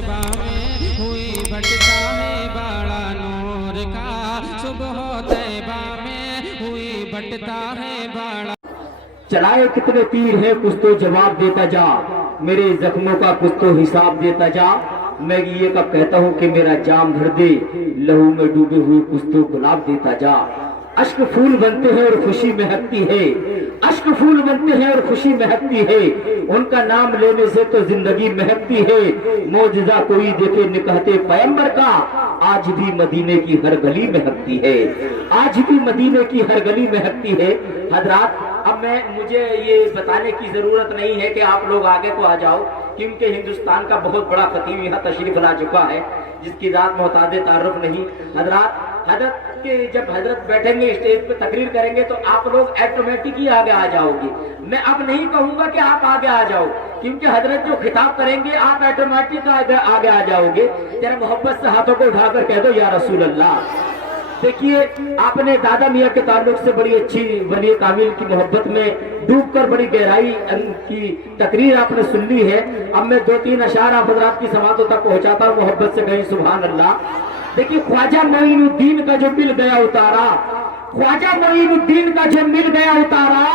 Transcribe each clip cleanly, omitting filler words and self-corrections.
तैबा में हुई बटता है बड़ा नूर का, सुबह तैबा में हुई बटता है बड़ा। चलाए कितने तीर हैं कुछ तो जवाब देता जा, मेरे जख्मों का कुछ तो हिसाब देता जा। मैं ये कब कहता हूँ कि मेरा जाम भर दे, लहू में डूबे हुए कुछ तो गुलाब देता जा। अश्क फूल बनते हैं और खुशी महकती है, अश्क फूल बनते हैं और खुशी महकती है, उनका नाम लेने से तो जिंदगी महकती है। मौजज़ा कोई देखे निकहते पैगंबर का, आज भी मदीने की हर गली महकती है, आज भी मदीने की हर गली महकती है। हजरात, अब मुझे ये बताने की जरूरत नहीं है कि आप लोग आगे को आ जाओ, क्योंकि हिंदुस्तान का बहुत बड़ा खतीब यहाँ तशरीफ ला चुका है, जिसकी रात मोहताज तारुफ नहीं। हजरत के जब हजरत बैठेंगे स्टेज पे तकरीर करेंगे तो आप लोग ऑटोमेटिक ही आगे आ जाओगे। मैं अब नहीं कहूंगा कि आप आगे आ जाओ, क्योंकि हजरत जो खिताब करेंगे आप ऑटोमेटिक आगे आ जाओगे। जरा मोहब्बत से हाथों को उठाकर कह दो या रसूल अल्लाह। देखिए, आपने दादा मियाँ के ताल्लुक से बड़ी अच्छी वली कामिल की मोहब्बत में डूबकर बड़ी गहराई की तकरीर आपने सुन ली है। अब मैं 2-3 अशार आप हजरात की समातों तक पहुंचाता हूँ, मोहब्बत से कहीं सुभान अल्लाह। देखिए, ख्वाजा मोइनुद्दीन का जो मिल गया उतारा, ख्वाजा मोइनुद्दीन का जो मिल गया उतारा,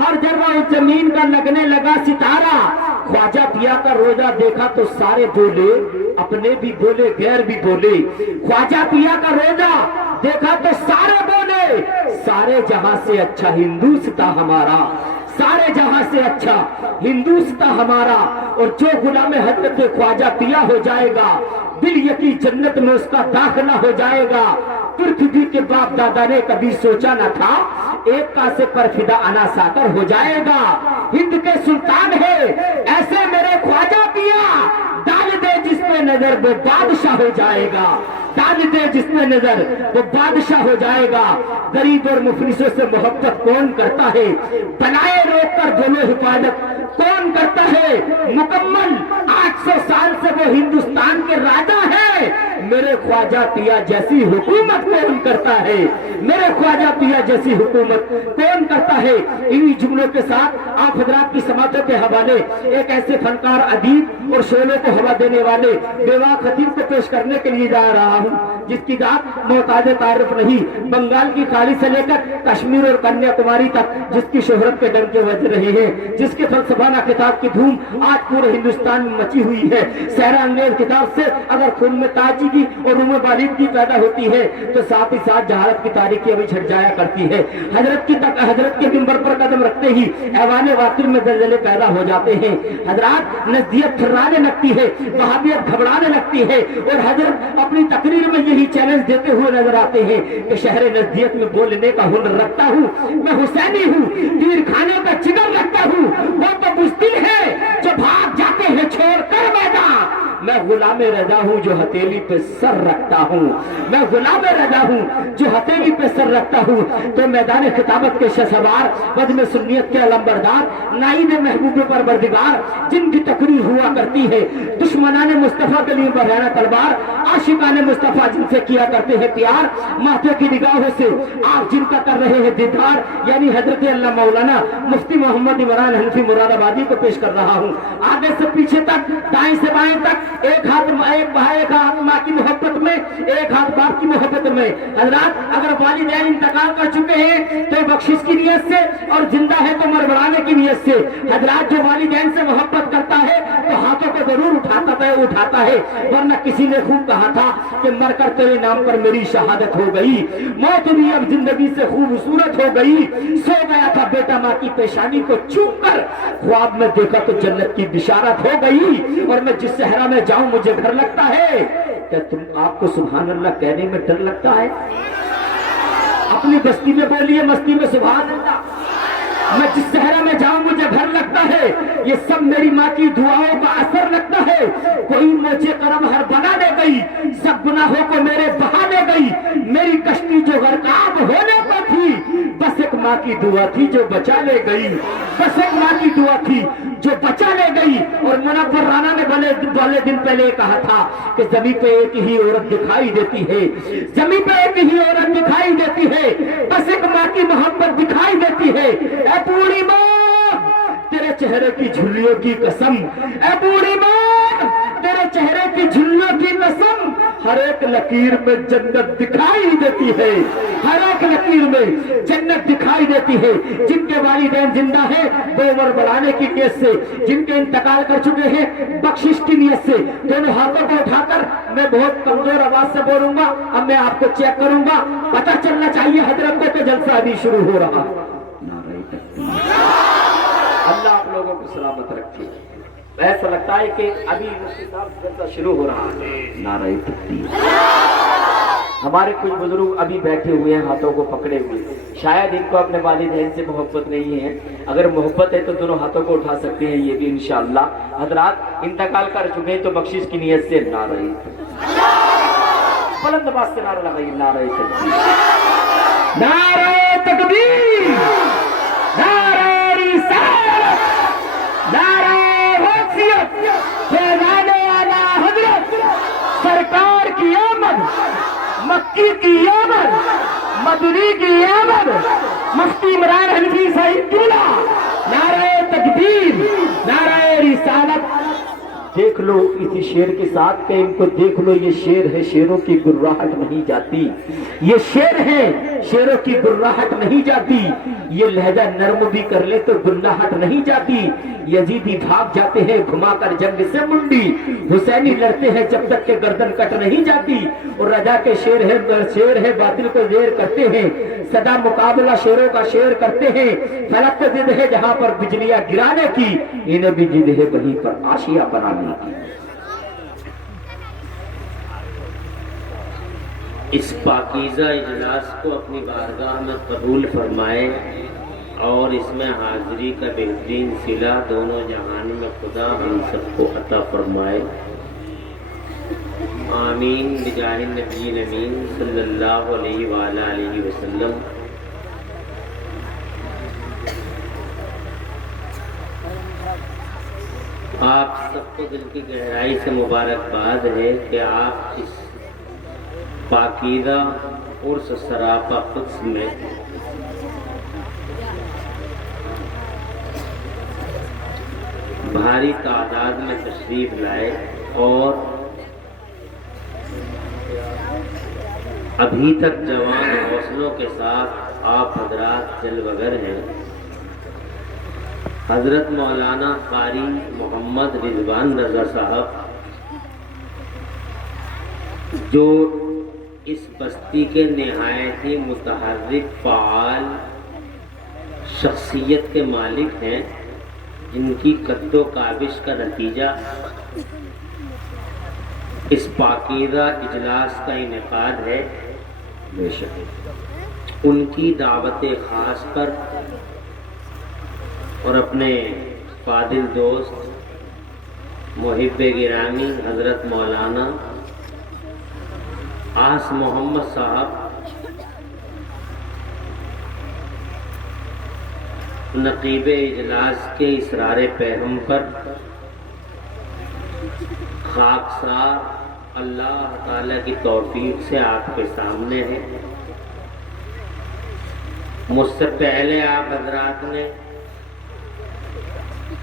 हर जर्रा जमीन का लगने लगा सितारा। ख्वाजा पिया का रोजा देखा तो सारे बोले, अपने भी बोले गैर भी बोले। ख्वाजा पिया का रोजा देखा तो सारे बोले, सारे जहां से अच्छा हिंदुस्ता हमारा, सारे जहां से अच्छा हिंदुस्ता हमारा। और जो गुलाम हजरत ख्वाजा पिया हो जाएगा, दिल यकी जन्नत में उसका दाखिला हो जाएगा। पृथ्वी के बाप दादा ने कभी सोचा न था, एक का से परफिदा अना साकर हो जाएगा। हिंद के सुल्तान है ऐसे मेरे ख्वाजा पिया, डाल दे जिसमें नजर वो बादशाह हो जाएगा, डाल दे जिसमें नजर वो बादशाह हो जाएगा। गरीब और मुफलिसों से मोहब्बत कौन करता है, बनाए रोक कर बोलो हिफाजत कौन करता है। मुकम्मल 800 साल से वो हिंदुस्तान के राजा है, मेरे ख्वाजा पिया जैसी हुकूमत कौन करता है, मेरे ख्वाजा पिया जैसी हुकूमत कौन करता है। इन्हीं जुमलों के साथ आप हजरात की समातों के हवाले एक ऐसे फनकार अदीब और शोलों को हवा देने वाले बेवा खतीब को पेश करने के लिए जा रहा हूँ, जिसकी रात मोहताज तारुफ नहीं, बंगाल की खाड़ी से लेकर कश्मीर और कन्याकुमारी तक जिसकी शोहरत के डंके बज रहे हैं, जिसके फलसफाना किताब की धूम आज पूरे हिंदुस्तान में मची हुई है। सहरा अंग्रेज किताब से अगर खून में ताजगी और उम्र बालिदगी पैदा होती है तो साथ ही साथ जहालत की तारीखी अभी छट जाया करती है। हजरत के मिंबर पर कदम रखते ही ऐवाने वातिल में जलजले पैदा हो जाते हैं। हजरात, नजदियत थर्राने लगती है, वहाबियत घबराने लगती है, और हजरत अपनी तकरीर में यही चैलेंज देते हुए नजर आते हैं कि शहर नजदियत में बोलने का हुनर रखता हूँ, मैं हुसैनी हूँ, तीर खाने का जिगर रखता हूँ। वो तो बुज़दिल है जो भाग जाते हैं छोड़ कर मैदान, मैं गुलाम रजा हूँ जो हथेली पे सर रखता हूँ, मैं गुलाम रजा हूँ जो हथेली पे सर रखता हूँ। तो मैदान खिताबत के शहसवार, बज़्म सुन्नियत के अलंबरदार, नाइब महबूब परवरदिगार, जिनकी तकरीर हुआ करती है दुश्मनाने मुस्तफा के लिए बरहाना तलवार, आशिकाने मुस्तफा जिनसे किया करते हैं प्यार, माथे की निगाहों से आप जिनका कर रहे हैं दीदार, यानी हजरत अल्लाह मौलाना मुफ्ती मोहम्मद इमरान हनफी मुरादाबादी को पेश कर रहा हूँ। आगे से पीछे तक, दाएं से बाएं तक, एक हाथ माँ की मोहब्बत में, एक हाथ बाप की मोहब्बत में। हजरात, अगर वालिदैन इंतकाल कर चुके हैं तो बख्शिश की नियत से, और जिंदा है तो मर बढ़ाने की नियत से। हजरात, जो वालिदैन से मोहब्बत करता है तो हाथों को जरूर उठाता है, वरना किसी ने खूब कहा था कि मरकर तेरे नाम पर मेरी शहादत हो गई, मौत भी अब जिंदगी से खूबसूरत हो गई। सो गया था बेटा माँ की पेशानी को चूम कर, ख्वाब में देखा तो जन्नत की बिशारत हो गई। और मैं जिस सहरा में जाऊं मुझे डर लगता है। क्या आपको सुभान अल्लाह कहने में डर लगता है? अपनी बस्ती में बोलिए, मस्ती में सुभान अल्लाह। मैं जिस सहरा में जाऊं मुझे डर लगता है, ये सब मेरी माँ की दुआओं का असर लगता है। कोई मोचे करम हर बना ले गई, सब गुनाहों को मेरे बहा ले गई। मेरी कश्ती जो गरकाब होने पर थी, बस एक माँ की दुआ थी जो बचा ले गई, बस एक माँ की दुआ थी जो बचा ले गई। और मुनव्वर राना ने वाले दिन पहले कहा था कि जमीन पे एक ही औरत दिखाई देती है, जमीन पे एक ही औरत दिखाई देती है, बस एक माँ की मोहब्बत दिखाई देती है। ऐ बूढ़ी माँ तेरे चेहरे की झुर्रियों की कसम, ऐ बूढ़ी माँ तेरे चेहरे की हर एक लकीर में जन्नत दिखाई देती है, हर एक लकीर में जन्नत दिखाई देती है। जिनके वालिदैन जिंदा है वो उम्र बढ़ाने की नीयत से, जिनके इंतकाल कर चुके हैं बख्शिश की नीयत से, दोनों हाथों को उठाकर मैं बहुत कमजोर आवाज से बोलूंगा, अब मैं आपको चेक करूंगा, पता चलना चाहिए हजरत को तो जलसा अभी शुरू हो रहा। नारे तकबीर। अल्लाह आप लोगों को सलामत रखे। ऐसा लगता है कि अभी मुफ्ती साहब जलसा शुरू हो रहा है। नारे तकबीर। हमारे कुछ बुजुर्ग अभी बैठे हुए हैं हाथों को पकड़े हुए, शायद इनको अपने वालिदैन से मोहब्बत नहीं है, अगर मोहब्बत है तो दोनों हाथों को उठा सकते हैं, ये भी इंशाअल्लाह। हजरात इंतकाल कर चुके हैं तो बख्शिश की नीयत से नारे बुलंद आवाज से नारा लगाइए, नारे तकबीर, नारे तकबीर, नारे रिसालत, नारे वसीयत, फैज़ाने आला हजरत सरकार की आमद, मक्की की आमद, मदनी की आमद, मुफ्ती इमरान हनफी साहिब दूल्हा, नारे तकबीर, नारे रिसालत। देख लो इसी शेर के साथ के इनको देख लो, ये शेर है, शेरों की गुर्राहट नहीं जाती, ये शेर है, शेरों की गुर्राहट नहीं जाती, ये लहजा नर्म भी कर ले तो गुर्राहट नहीं जाती। यजीदी भाग जाते हैं घुमाकर जंग से मुंडी, हुसैनी लड़ते हैं जब तक के गर्दन कट नहीं जाती। और रजा के शेर है बातिल को देर करते हैं, सदा मुकाबला शेरों का शेर करते हैं। फलक पे जिद है जहां पर बिजलियां गिराने की, इन्हें भी जिद है वहीं पर आशिया बनाने की। इस पाकीज़ा इजलास को अपनी बारगाह में कबूल फरमाए और इसमें हाजिरी का बेहतरीन सिला दोनों जहान में खुदा हम सबको अता फरमाए। आमीन बिजाहि नबी अमीन सल्लल्लाहु अलैहि वसल्लम। आप सबको दिल की गहराई से मुबारकबाद है कि आप इस पाकीज़ा उर्स सरापा कुद्स में भारी तादाद में तशरीफ लाए और अभी तक जवान हौसलों के साथ आप हजरात जलवगर हैं। हजरत मौलाना कारी मोहम्मद रिजवान रजा साहब जो इस बस्ती के निहायत ही मुतहर्रिक फ़आल शख्सियत के मालिक हैं, जिनकी कद्दो काबिश का नतीजा इस पाकीज़ा इजलास का इनेकाद है। बेशक उनकी दावत ख़ास पर और अपने फादिल दोस्त मुहिब्बे गिरामी हज़रत मौलाना आस मोहम्मद साहब नकीब इजलास के इसरार पैगम पर खाकसार अल्लाह ताला की तौफीक से आपके सामने है। मुझसे पहले आप हजरात ने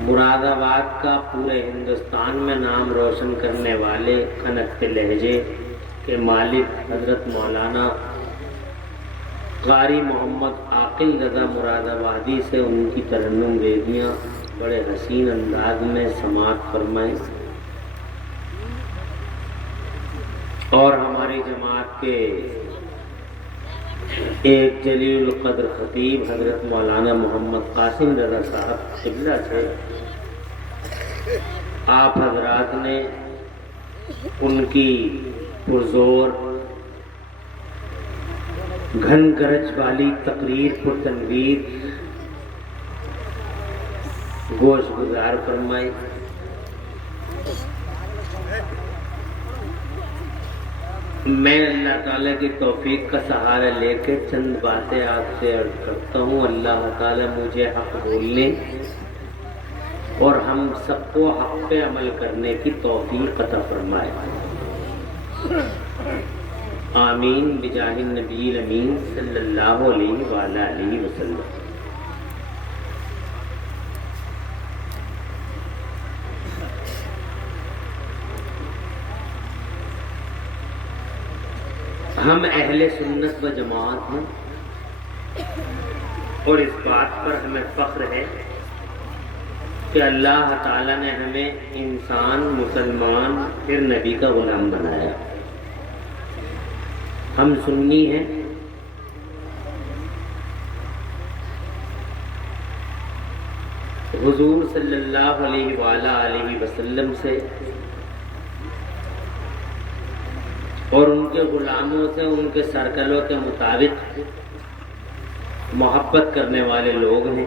मुरादाबाद का पूरे हिंदुस्तान में नाम रोशन करने वाले खनकते लहजे के मालिक हजरत मौलाना कारी मोहम्मद आकिल रज़ा मुरादाबादी से उनकी तरन्नुम बेदियाँ बड़े हसीन अंदाज में समाअत फरमाएं और हमारी जमात के एक जलील कद्र खतीब हजरत मौलाना मोहम्मद कासिम रज़ा साहब क़िबला से आप हजरात ने उनकी पुरजोर घन गरज वाली तकरीर पर तनवीर गोश गुजार फरमाई। मैं अल्लाह ताला की तौफीक का सहारा लेकर चंद बातें आपसे अर्ज करता हूँ। अल्लाह ताला मुझे हक बोलने और हम सबको हक पे अमल करने की तौफीक अता फरमाए। आमीन बिजाहि नबी अमीन सल्लल्लाहु अलैहि वसल्लम। ہم اہل سنت و جماعت ہیں اور اس بات پر ہمیں فخر ہے کہ اللہ تعالیٰ نے ہمیں انسان، مسلمان، پھر نبی کا غلام بنایا۔ ہم سنی ہیں، حضور صلی اللہ علیہ وآلہ وسلم سے اور ان کے غلاموں سے، ان کے سرکلوں کے مطابق محبت کرنے والے لوگ ہیں۔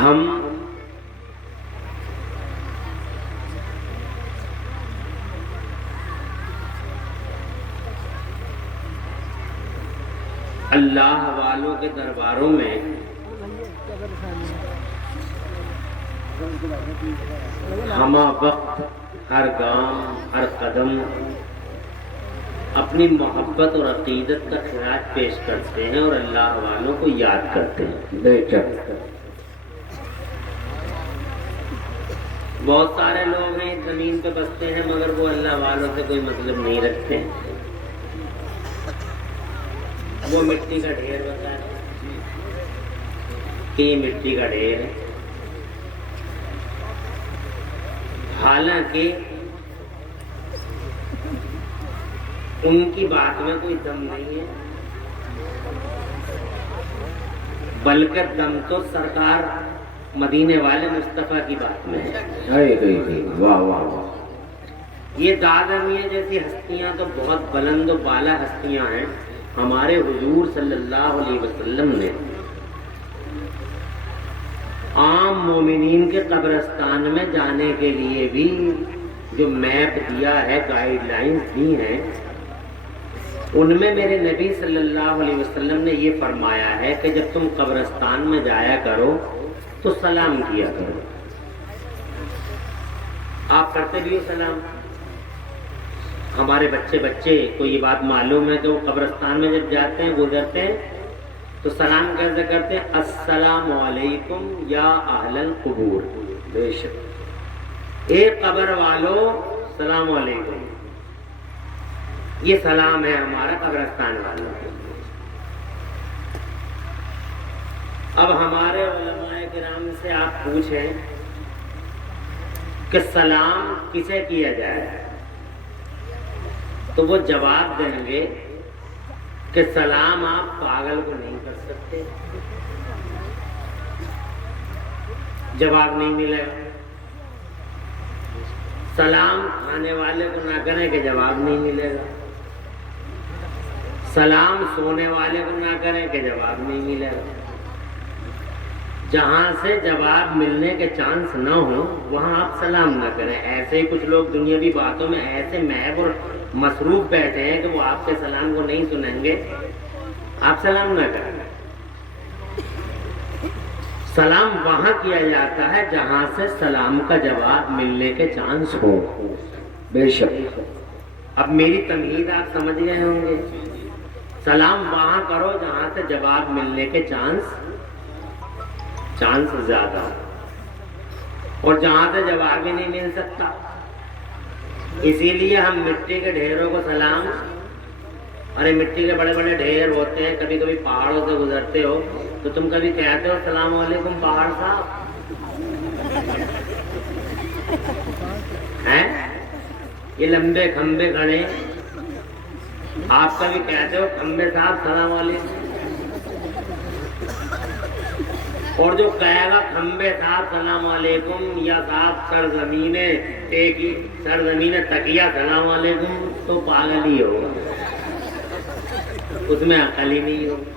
ہم اللہ والوں کے درباروں میں ہمہ وقت، ہر گام، ہر قدم اپنی محبت اور عقیدت کا خراج پیش کرتے ہیں اور اللہ والوں کو یاد کرتے ہیں۔ بہت سارے لوگ ہیں زمین پہ بستے ہیں مگر وہ اللہ والوں سے کوئی مطلب نہیں رکھتے ہیں۔ وہ مٹی کا ڈھیر بتا ہے کہ یہ مٹی کا ڈھیر ہے، حالانکہ ان کی بات میں کوئی دم نہیں ہے، بلکہ دم تو سرکار مدینے والے مصطفیٰ کی بات میں ہے۔ واہ واہ واہ۔ یہ دادمیہ جیسی ہستیاں تو بہت بلند و بالا ہستیاں ہیں۔ ہمارے حضور صلی اللہ علیہ وسلم نے عام مومنین کے قبرستان میں جانے کے لیے بھی جو میپ دیا ہے، گائیڈ لائنز دی ہیں، ان میں میرے نبی صلی اللہ علیہ وسلم نے یہ فرمایا ہے کہ جب تم قبرستان میں جایا کرو تو سلام کیا کرو۔ آپ کرتے بھی ہو سلام؟ ہمارے بچے کو یہ بات معلوم ہے کہ وہ قبرستان میں جب جاتے ہیں، گزرتے ہیں تو سلام کیسے کرتے ہیں؟ السلام علیکم یا اہل القبور۔ بے شک، اے قبر والو سلام علیکم، یہ سلام ہے ہمارا قبرستان والوں کو۔ اب ہمارے علماء کرام سے آپ پوچھیں کہ سلام کسے کیا جائے تو وہ جواب دیں گے کہ سلام آپ پاگل کو نہیں کر سکتے، جواب نہیں ملے گا۔ سلام کھانے والے کو نہ کریں کہ جواب نہیں ملے گا۔ سلام سونے والے کو نہ کریں کہ جواب نہیں ملے گا۔ جہاں سے جواب ملنے کے چانس نہ ہو وہاں آپ سلام نہ کریں۔ ایسے ہی کچھ لوگ دنیاوی باتوں میں ایسے محب اور مصروف بیٹھے ہیں کہ وہ آپ کے سلام کو نہیں سنیں گے، آپ سلام نہ کریں۔ سلام وہاں کیا جاتا ہے جہاں سے سلام کا جواب ملنے کے چانس ہو۔ بے شک۔ اب میری تمہید آپ سمجھ گئے ہوں گے، سلام وہاں کرو جہاں سے جواب ملنے کے چانس زیادہ، اور جہاں سے جواب ہی نہیں مل سکتا، اسی لیے ہم مٹی کے ڈھیروں کو سلام، ارے مٹی کے بڑے بڑے ڈھیر ہوتے ہیں، کبھی کبھی پہاڑوں سے گزرتے ہو تو تم کبھی کہتے ہو السلام علیکم پہاڑ صاحب؟ ہیں یہ لمبے کھمبے کھڑے، آپ کبھی کہتے ہو کھمبے صاحب سلام علیکم؟ اور جو کہے گا کھمبے صاحب سلام علیکم یا صاحب سرزمین تکیہ سلام علیکم تو پاگل ہی ہوگا، اس میں عقل ہی نہیں ہوگا۔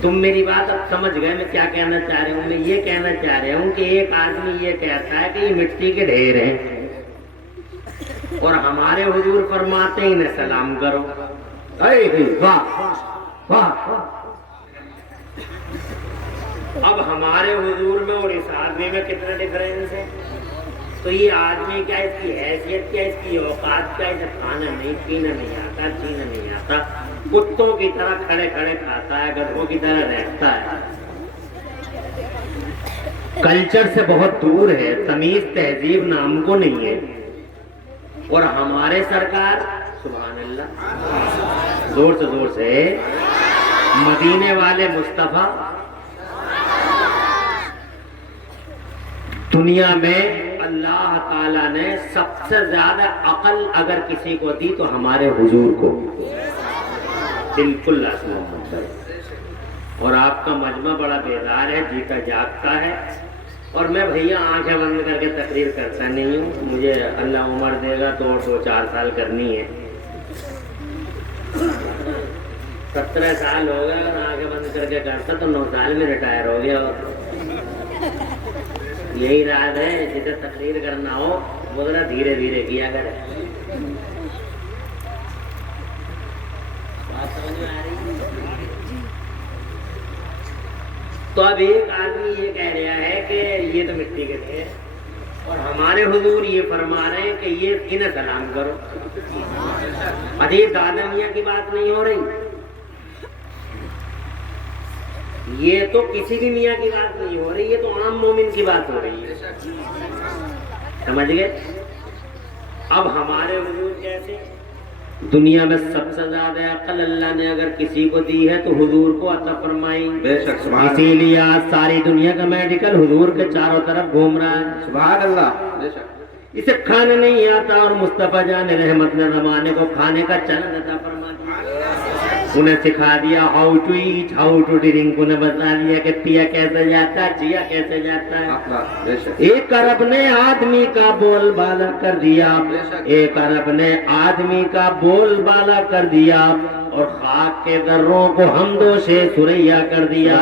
تم میری بات اب سمجھ گئے میں کیا کہنا چاہ رہا ہوں؟ میں یہ کہنا چاہ رہا ہوں کہ ایک آدمی یہ کہتا ہے کہ یہ مٹی کے ڈھیر ہیں اور ہمارے حضور فرماتے ہی نہ سلام کرو۔ واہ واہ۔ اب ہمارے حضور میں اور اس آدمی میں کتنا ڈفرینس ہے؟ تو یہ آدمی کیا، اس کی حیثیت کیا، اس کی اوقات کیا، اسے کھانا نہیں، پینا نہیں آتا، جینا نہیں آتا، کتوں کی طرح کھڑے کھڑے کھاتا ہے، گدھوں کی طرح رہتا ہے۔ کلچر سے بہت دور ہے، تمیز تہذیب نام کو نہیں ہے. اور ہمارے سرکار سبحان اللہ زور سے مدینے والے مصطفیٰ دنیا میں اللہ تعالیٰ نے سب سے زیادہ عقل اگر کسی کو دی تو ہمارے حضور کو بالکل لازم ہے. اور آپ کا مجمع بڑا بیدار ہے، جیتا جاگتا ہے. اور میں بھیا آنکھیں بند کر کے تقریر کرتا نہیں ہوں، مجھے اللہ عمر دے گا تو اور 2-4 سال کرنی ہے. 17 سال ہو گئے اور آنکھیں بند کر کے کرتا تو 9 سال میں ریٹائر ہو گیا. یہی راز ہے، جسے تقریر کرنا ہو وہ ذرا دھیرے دھیرے کیا کرے. بات سمجھ میں آ رہی ہے؟ تو اب ایک آدمی یہ کہہ رہا ہے کہ یہ تو مٹی کے تھے اور ہمارے حضور یہ فرما رہے ہیں کہ یہ انہیں سلام کرو. ابھی دادا میاں کی بات نہیں ہو رہی، یہ تو کسی بھی میاں کی بات نہیں ہو رہی، یہ تو عام مومن کی بات ہو رہی ہے. سمجھ گئے؟ اب ہمارے حضور کیسے؟ دنیا میں سب سے زیادہ عقل اللہ نے اگر کسی کو دی ہے تو حضور کو عطا فرمائی. اسی لیے آج ساری دنیا کا میڈیکل حضور کے چاروں طرف گھوم رہا ہے. سبحان اللہ. اسے کھانا نہیں آتا اور مصطفیٰ جان رحمت نے زمانے کو کھانے کا چلن عطا فرما دیا. انہیں سکھا دیا how to eat, how to drink. انہیں بتا دیا کہ پیا کیسے جاتا ہے، جیا کیسے جاتا ہے. 1 ارب نے آدمی کا بول بالا کر دیا، 1 ارب نے آدمی کا بول بالا کر دیا اور خاک کے ذروں کو حمدوشے سریا کر دیا.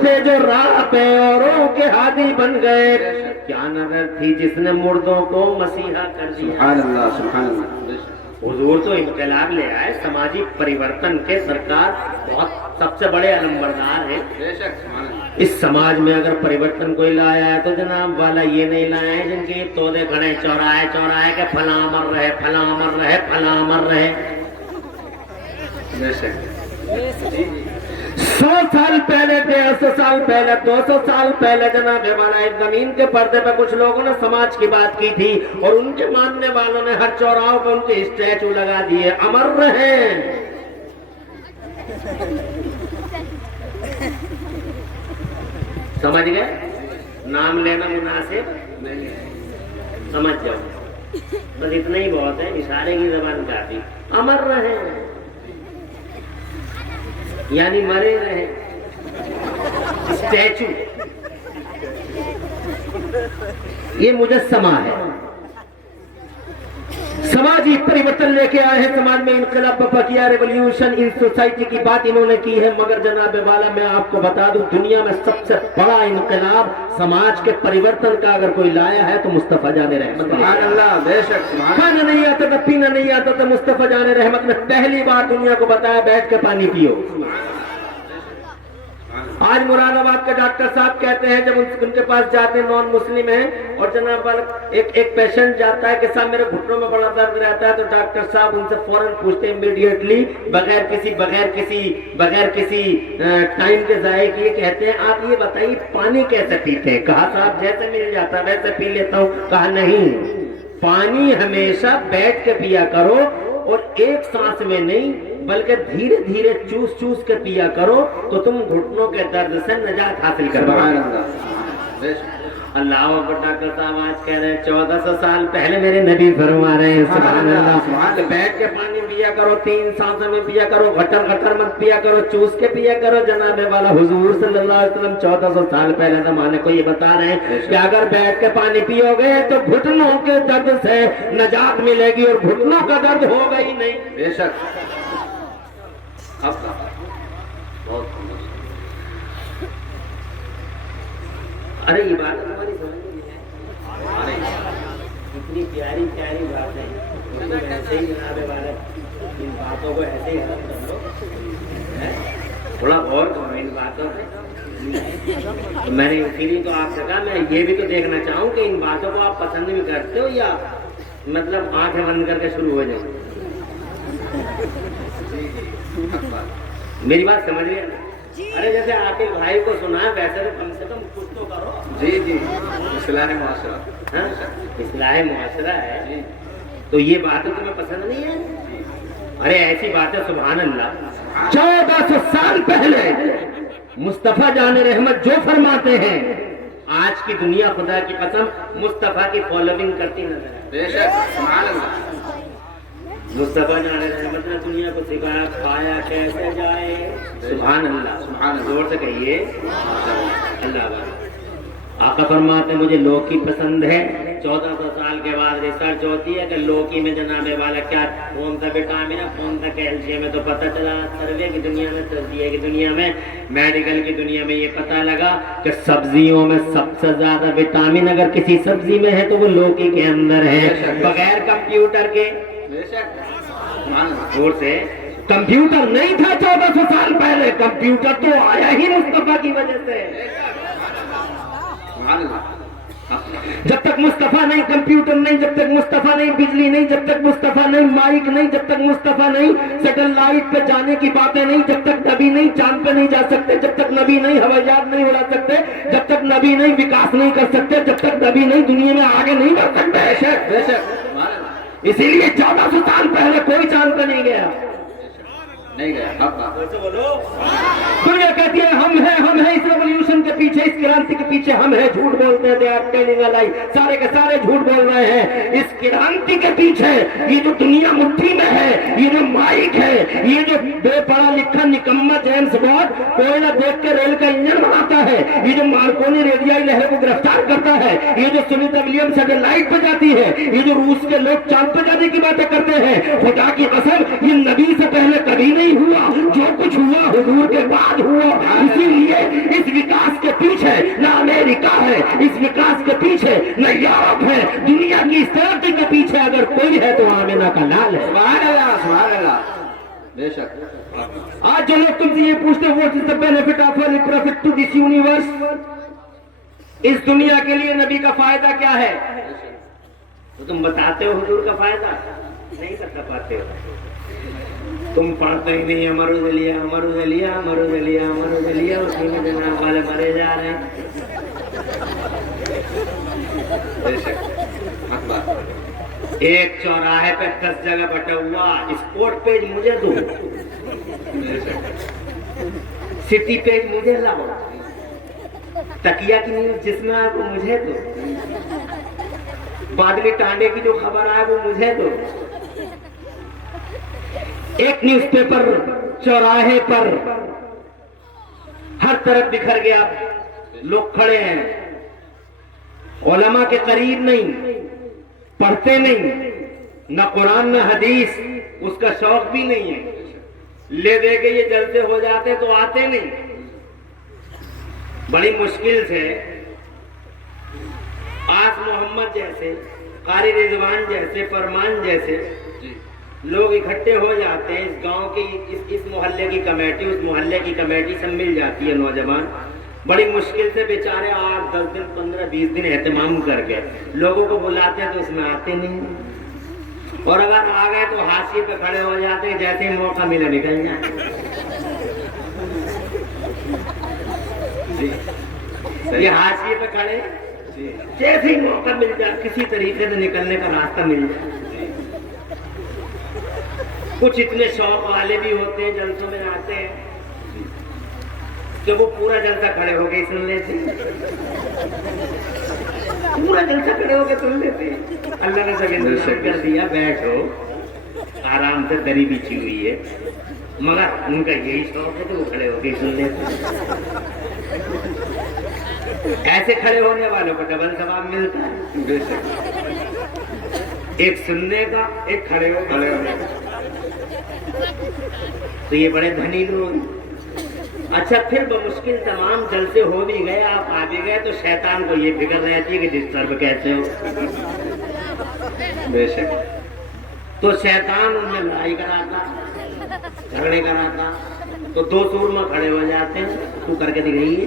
تھے جو راہ پہ اوروں کے ہادی بن گئے، کیا نظر تھی جس نے مردوں کو مسیحا کر دیا. سبحان اللہ سبحان اللہ. حضور تو انقلاب لے آئے، سماجی پریورتن کے سرکار بہت سب سے بڑے علمبردار ہیں. اس سماج میں اگر پریورتن کوئی لایا ہے تو جناب والا یہ نہیں لایا ہے جن کے تودے کھڑے چوراہے کہ فلاں مر رہے فلاں مر رہے فلاں مر رہے. 100 سال پہلے 150 سال پہلے 200 سال پہلے جناب والا ایک زمین کے پردے پہ کچھ لوگوں نے سماج کی بات کی تھی اور ان کے ماننے والوں نے ہر چوراہوں پہ ان کے اسٹیچو لگا دیے. امر رہے. سمجھ گئے؟ نام لینا مناسب سمجھ جاؤ، بس اتنا ہی بہت ہے، اشارے کی زبان کافی. امر رہے یعنی مرے رہے. اسٹیچو یہ مجسمہ ہے. سماجی پریورتن لے کے آئے ہیں، سماج میں انقلاب برپا کیا، ریولیوشن ان سوسائٹی کی بات انہوں نے کی ہے. مگر جناب والا میں آپ کو بتا دوں دنیا میں سب سے بڑا انقلاب سماج کے پریورتن کا اگر کوئی لایا ہے تو مصطفیٰ جان رحمت. سبحان اللہ. بے شک. کھانا نہیں آتا تھا، پینا نہیں آتا تھا، مصطفیٰ جان رحمت نے پہلی بار دنیا کو بتایا بیٹھ کے پانی پیو. آج مراد آباد کے ڈاکٹر صاحب کہتے ہیں جب ان کے پاس جاتے ہیں، نان مسلم ہیں اور جناب ایک پیشنٹ جاتا ہے کہ صاحب میرے گھٹنوں میں بڑا درد رہتا ہے تو ڈاکٹر صاحب ان سے فوراً پوچھتے ہیں امیڈیٹلی بغیر کسی ٹائم کے ضائع کیے، کہتے ہیں آپ یہ بتائیے پانی کیسے پیتے ہیں؟ کہا صاحب جیسے مل جاتا ویسے پی لیتا ہوں. کہا نہیں، پانی ہمیشہ بیٹھ کے پیا کرو اور ایک سانس میں نہیں بلکہ دھیرے دھیرے چوس چوس کے پیا کرو تو تم گھٹنوں کے درد سے نجات حاصل کرو. اللہ اکبر. ڈاکٹر صاحب آج کہہ رہے ہیں 1400 سال پہلے میرے نبی فرما رہے ہیں سبحان اللہ بیٹھ کے پانی پیا کرو، 3 سانسوں میں پیا کرو، گٹر گٹر مت پیا کرو، چوس کے پیا کرو. جناب والا حضور صلی اللہ علیہ وسلم 1400 سال پہلے زمانے کو یہ بتا رہے ہیں کہ اگر بیٹھ کے پانی پیو گے تو گھٹنوں کے درد سے نجات ملے گی اور گھٹنوں کا درد ہوگا ہی نہیں. بے شک. ارے یہ بات ہماری سمجھ میں نہیں ہے. اتنی پیاری پیاری بات ہے، ایسے ہی جناب والا ان باتوں کو ایسے ہی حل کر لو. تھوڑا غور کرو ان باتوں پہ. میں نے اسی لیے تو آپ سے کہا میں یہ بھی تو دیکھنا چاہوں کہ ان باتوں کو آپ پسند بھی کرتے ہو یا مطلب آنکھیں بند کر کے شروع ہو جائیں. میری بات سمجھ رہے ہیں؟ अरे जैसे आपके भाई को सुना है वैसे तो कम से कम कुछ तो करो। जी जी, इस्लाह मुआशरा। हाँ, इस्लाह मुआशरा है तो ये बातें तुम्हें पसंद नहीं है? अरे ऐसी बातें सुभान अल्लाह 1400 साल पहले मुस्तफा जान रहमत जो फरमाते हैं, आज की दुनिया खुदा की कसम मुस्तफा की फॉलोइंग करती नजर है। बेशक, सुभान अल्लाह। मुस्तफा जान रहमत ने दुनिया को सिखाया खाया कैसे जाए। सुभान अल्लाह, सुभान अल्लाह। जोर से कहिए अल्लाह अल्लाह। आका फरमाते मुझे लौकी पसंद है। 1400 साल के बाद रिसर्च होती है कि लौकी में जनाबे वाला क्या कौन सा विटामिन है कौन सा कैल्शियम है, तो पता चला सर्वे की दुनिया में, तजजिए की दुनिया में, मेडिकल की दुनिया में ये पता लगा कि सब्जियों में सबसे ज्यादा विटामिन अगर किसी सब्जी में है तो वो लौकी के अंदर है, बगैर कंप्यूटर के। बेशक, सुभान अल्लाह। जोर से, कंप्यूटर नहीं था 1400 साल पहले, कंप्यूटर तो आया ही मुस्तफा की वजह से। सुभान अल्लाह। जब तक मुस्तफा नहीं, कंप्यूटर नहीं, जब तक मुस्तफा नहीं, बिजली नहीं, जब तक मुस्तफा नहीं, माइक नहीं, जब तक मुस्तफा नहीं, सैटेलाइट पे जाने की बातें नहीं, जब तक नबी नहीं चांद पे नहीं जा सकते, जब तक नबी नहीं हवाई जहाज नहीं उड़ा सकते, जब तक नबी नहीं विकास नहीं कर सकते, जब तक नबी नहीं दुनिया में आगे नहीं बढ़ सकते। बेशक, बेशक, सुभान अल्लाह। इसीलिए 1400 साल पहले कोई चांद पे नहीं गया। नहीं गया, हक दुनिया कहती है हम हैं इस रेवोल्यूशन के पीछे, इस क्रांति के पीछे हम हैं, झूठ बोलते हैं, they are telling a lie, सारे के सारे झूठ बोल रहे हैं। इस क्रांति के पीछे ये जो दुनिया मुट्ठी में है, ये जो माइक है, ये जो बेपढ़ा लिखा निकम्मा जेम्स बॉन्ड कोयला देख के रेल का इंजन बनाता है, ये जो मार्कोनी रेडियाई लहर को गिरफ्तार करता है, ये जो सुनीता विलियम्स सैटेलाइट पे जाती है, ये जो रूस के लोग चांद पे जाने की बातें करते हैं, खुदा की कसम ये नबी से पहले कभी नहीं हुआ, जो कुछ हुआ हुजूर के बाद हुआ। इसीलिए इस विकास के पीछे न अमेरिका है, इस विकास के पीछे न यूरोप है, दुनिया की इस तरक्की के पीछे अगर कोई है तो आमिना का लाल है। सुभान अल्लाह, सुभान अल्लाह। बेशक। आज जो लोग तुमसे ये पूछते हैं what is the benefit of a prophet to this universe, इस दुनिया के लिए नबी का फायदा क्या है, तो तुम बताते हो हुजूर का फायदा नहीं बता पाते हो। तुम पढ़ते ही नहीं, अमरुद लिया अमरुद लिया अमरुद लिया अमरुद लिया, उसी में जनाब वाले मरे जा रहे हैं। बेशक, हक बात। एक चौराहे पे 10 जगह बटा हुआ, स्पोर्ट पेज मुझे दो, बेशक, सिटी पेज मुझे लाओ, तकिया की न्यूज जिसमें आए वो मुझे दो, बादली टांडे की जो खबर आए वो मुझे दो। एक न्यूज़पेपर चौराहे पर हर तरफ बिखर गया, लोग खड़े हैं, उलमा के करीब नहीं, पढ़ते नहीं, न कुरान न हदीस, उसका शौक भी नहीं है, ले दे के ये जलते हो जाते तो आते नहीं। बड़ी मुश्किल से आस मोहम्मद जैसे, कारी रिजवान जैसे, फरमान जैसे लोग इकट्ठे हो जाते हैं। इस गांव की इस मोहल्ले की कमेटी, उस मोहल्ले की कमेटी सब मिल जाती है, नौजवान बड़ी मुश्किल से बेचारे 8, 10 दिन, 15, 20 दिन एहतमाम करके लोगों को बुलाते हैं तो उसमें आते नहीं, और अगर आ गए तो हाशिए पे खड़े हो जाते हैं, जैसे ही मौका मिले निकल जाए। ये हाशिए पे खड़े, जैसे ही मौका मिल जाए किसी तरीके से निकलने का रास्ता मिल जाए। कुछ इतने शौक वाले भी होते हैं, जलसों में आते हैं जब वो पूरा जलसा खड़े हो गए सुन लेते, पूरा जलसा खड़े हो गए सुन लेते। अल्लाह ने सब इंतजाम कर दिया, बैठो आराम से, दरी बिछी हुई है, मगर उनका यही शौक है तो वो खड़े हो गए सुन लेते। ऐसे खड़े होने वालों को डबल सवाब मिलता है, एक सुनने का, एक खड़े होने का। तो ये बड़े धनी लोग। अच्छा, फिर मुश्किल तमाम जलसे हो भी गए, आप आ भी गए तो शैतान को ये फिक्र रहती है कि डिस्टर्ब कैसे हो। बेशक। तो शैतान उनमें लड़ाई कराता, झगड़े कराता, तो 2 सूरमा खड़े हो जाते हैं, तू करके दिखाइए,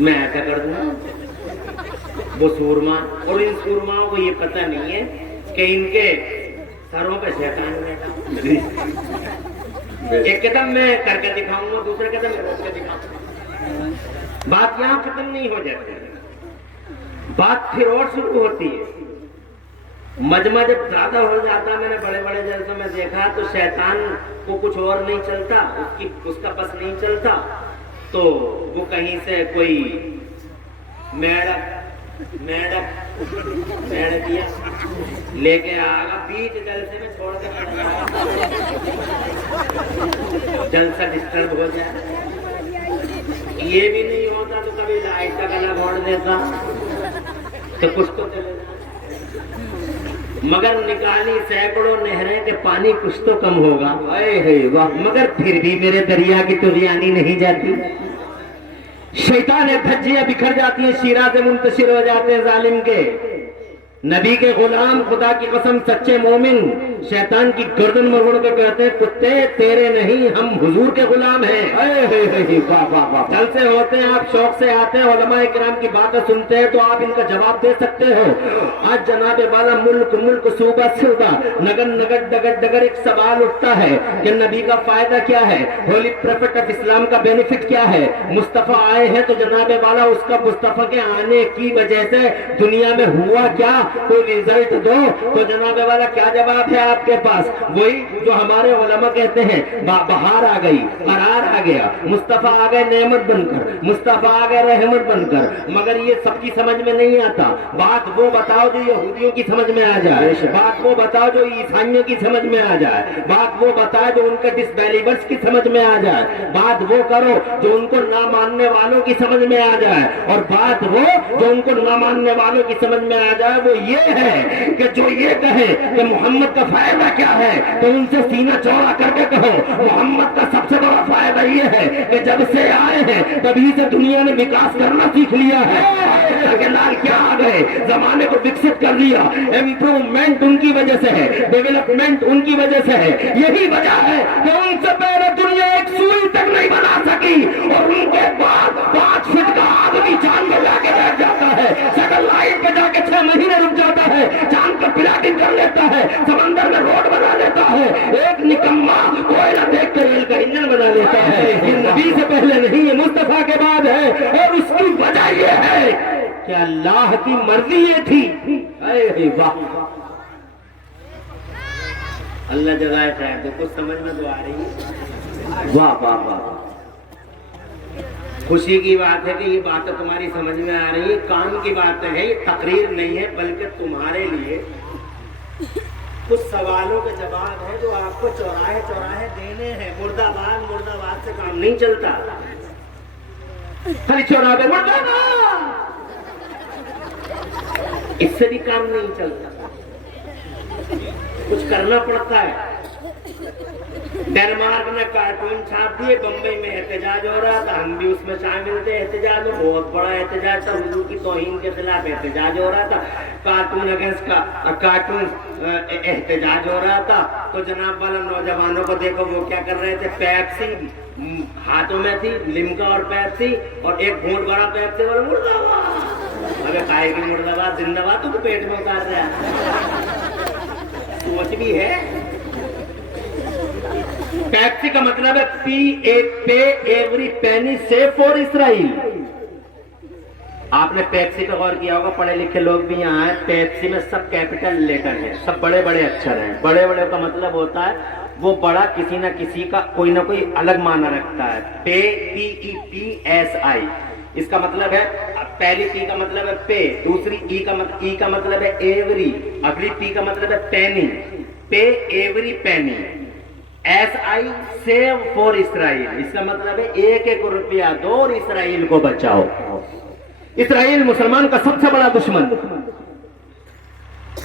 मैं ऐसा कर दूंगा। वो सूरमा, और इन सूरमाओं को ये पता नहीं है कि इनके सरों पे शैतान बैठा। ایک قدم میں کر کے دکھاؤں گا، دوسرے قدم میں روک کے دکھاؤں گا. بات یہاں ختم نہیں ہو جاتی، بات پھر اور شروع ہوتی ہے. مجمع جب زیادہ ہو جاتا، میں نے بڑے بڑے جلسوں میں دیکھا تو شیطان کو کچھ اور نہیں چلتا، اس کا بس نہیں چلتا، تو وہ کہیں سے کوئی میڑک لے کے آگا، بیچ جلسے میں چھوڑ کے جلسہ ڈسٹرب ہو جائے. یہ بھی نہیں ہوتا تو کبھی لائٹ کا گلا گھوڑ دیتا تو کچھ تو چلے جائے. مگر نکالی سینکڑوں نہریں کہ پانی کچھ تو کم ہوگا. مگر پھر بھی میرے دریا کی طغیانی نہیں جاتی. شیطان دھجیاں بکھر جاتی ہیں، شیرازے منتشر ہو جاتے ہیں ظالم کے. نبی کے غلام خدا کی قسم سچے مومن شیطان کی گردن مروڑ کے کہتے ہیں کتے تیرے نہیں، ہم حضور کے غلام ہیں. جلسے ہوتے ہیں، آپ شوق سے آتے ہیں، علماء کرام کی باتیں سنتے ہیں تو آپ ان کا جواب دے سکتے ہو. آج جناب والا ملک صوبہ نگر ڈگر ایک سوال اٹھتا ہے کہ نبی کا فائدہ کیا ہے، ہولی پروفٹ آف اسلام کا بینیفٹ کیا ہے. مصطفیٰ آئے ہیں تو جناب والا اس کا مصطفیٰ کے آنے کی وجہ سے دنیا میں ہوا کیا، کوئی ریزلٹ دو. تو جناب والا کیا جواب ہے آپ کے پاس؟ وہی جو ہمارے علماء کہتے ہیں، بہار آ گئی، قرار آ گیا، مصطفیٰ آ گئے نعمت بن کر، مصطفیٰ آ گئے رحمت بن کر. مگر یہ سب کی سمجھ میں نہیں آتا. بات وہ بتاؤ جو یہودیوں کی سمجھ میں آ جائے، بات وہ بتاؤ جو عیسائیوں کی سمجھ میں آ جائے، بات وہ بتاؤ جو ان کے ڈس بیلیورز کی سمجھ میں آ جائے، بات وہ کرو جو ان کو نہ ماننے والوں کی سمجھ میں آ جائے. اور بات وہ جو ان کو نہ ماننے والوں کی سمجھ میں آ جائے وہ یہ ہے کہ جو یہ کہے کہ محمد کا فائدہ کیا ہے تو ان سے سینہ چوڑا کر کے کہو محمد کا سب سے بڑا فائدہ یہ ہے کہ جب سے آئے ہیں تبھی سے دنیا نے وکاس کرنا سیکھ لیا ہے. لال کیا آ گئے، زمانے کو وکست کر لیا. امپروومنٹ ان کی وجہ سے ہے، ڈیولپمنٹ ان کی وجہ سے ہے. یہی وجہ ہے کہ ان سے پہلے دنیا ایک سوئی تک نہیں بنا سکی اور ان کے بعد 5 فٹ کا آدمی چاند میں جا کے بیٹھ جاتا ہے، سیٹلائٹ پہ جا کے 6 مہینے رک جاتا ہے، چاند پر پلاٹنگ کر لیتا ہے، سمندر میں روڈ بنا لیتا ہے. ایک نکما کوئلہ دیکھ کر ریل کا انجن بنا لیتا ہے. یہ نبی سے پہلے نہیں، یہ مصطفیٰ کے بعد ہے. اور اس کی وجہ یہ ہے کہ اللہ کی مرضی یہ تھی. اللہ جزائے خیر دے. کچھ سمجھ میں تو آ رہی ہے؟ واہ واہ واہ. خوشی کی بات ہے کہ یہ باتیں تمہاری سمجھ میں آ رہی ہے. کام کی باتیں ہیں، یہ تقریر نہیں ہے بلکہ تمہارے لیے کچھ سوالوں کے جواب ہیں جو آپ کو چوراہے چوراہے دینے ہیں. مرد آباد سے کام نہیں چلتا. خالی چوراہے مرد آباد، اس سے بھی کام نہیں چلتا. کچھ کرنا پڑتا ہے. ڈنمارک نے کارٹون چھاپ دیے، بمبئی میں احتجاج ہو رہا تھا، ہم بھی اس میں شامل تھے. احتجاج میں بہت بڑا احتجاج تھا، حضور کی توہین کے خلاف احتجاج ہو رہا تھا، کارٹون اگینسٹ کا کارٹون احتجاج ہو رہا تھا. تو جناب والا نوجوانوں کو دیکھو وہ کیا کر رہے تھے، پیپسی ہاتھوں میں تھی، لمکا اور پیپسی، اور ایک گھونٹ بڑا پیپسی والا مرد آباد. ابے کائے کی مرد آباد زندہ باد تو پیٹ میں اتار رہا ہے. سوچ بھی ہے. پیپسی کا مطلب ہے پے ایوری پینی سیو فار اسرائیل. آپ نے پیپسی کا غور کیا ہوگا، پڑھے لکھے لوگ بھی یہاں ہیں. پیپسی میں سب کیپٹل لیٹر ہیں، سب بڑے بڑے اکچر ہیں. بڑے بڑے کا مطلب ہوتا ہے وہ بڑا کسی نہ کسی کا کوئی نہ کوئی الگ معنی رکھتا ہے. PEPSI اس کا مطلب ہے، پہلی پی کا مطلب ہے پے، دوسری ای کا مطلب ہے ایوری، اگلی پی کا مطلب ہے پینی. پے ایوری پینی. SI سیو فور اسرائیل، اس کا مطلب ہے 1 روپیہ دو اور اسرائیل کو بچاؤ. اسرائیل مسلمان کا سب سے بڑا دشمن.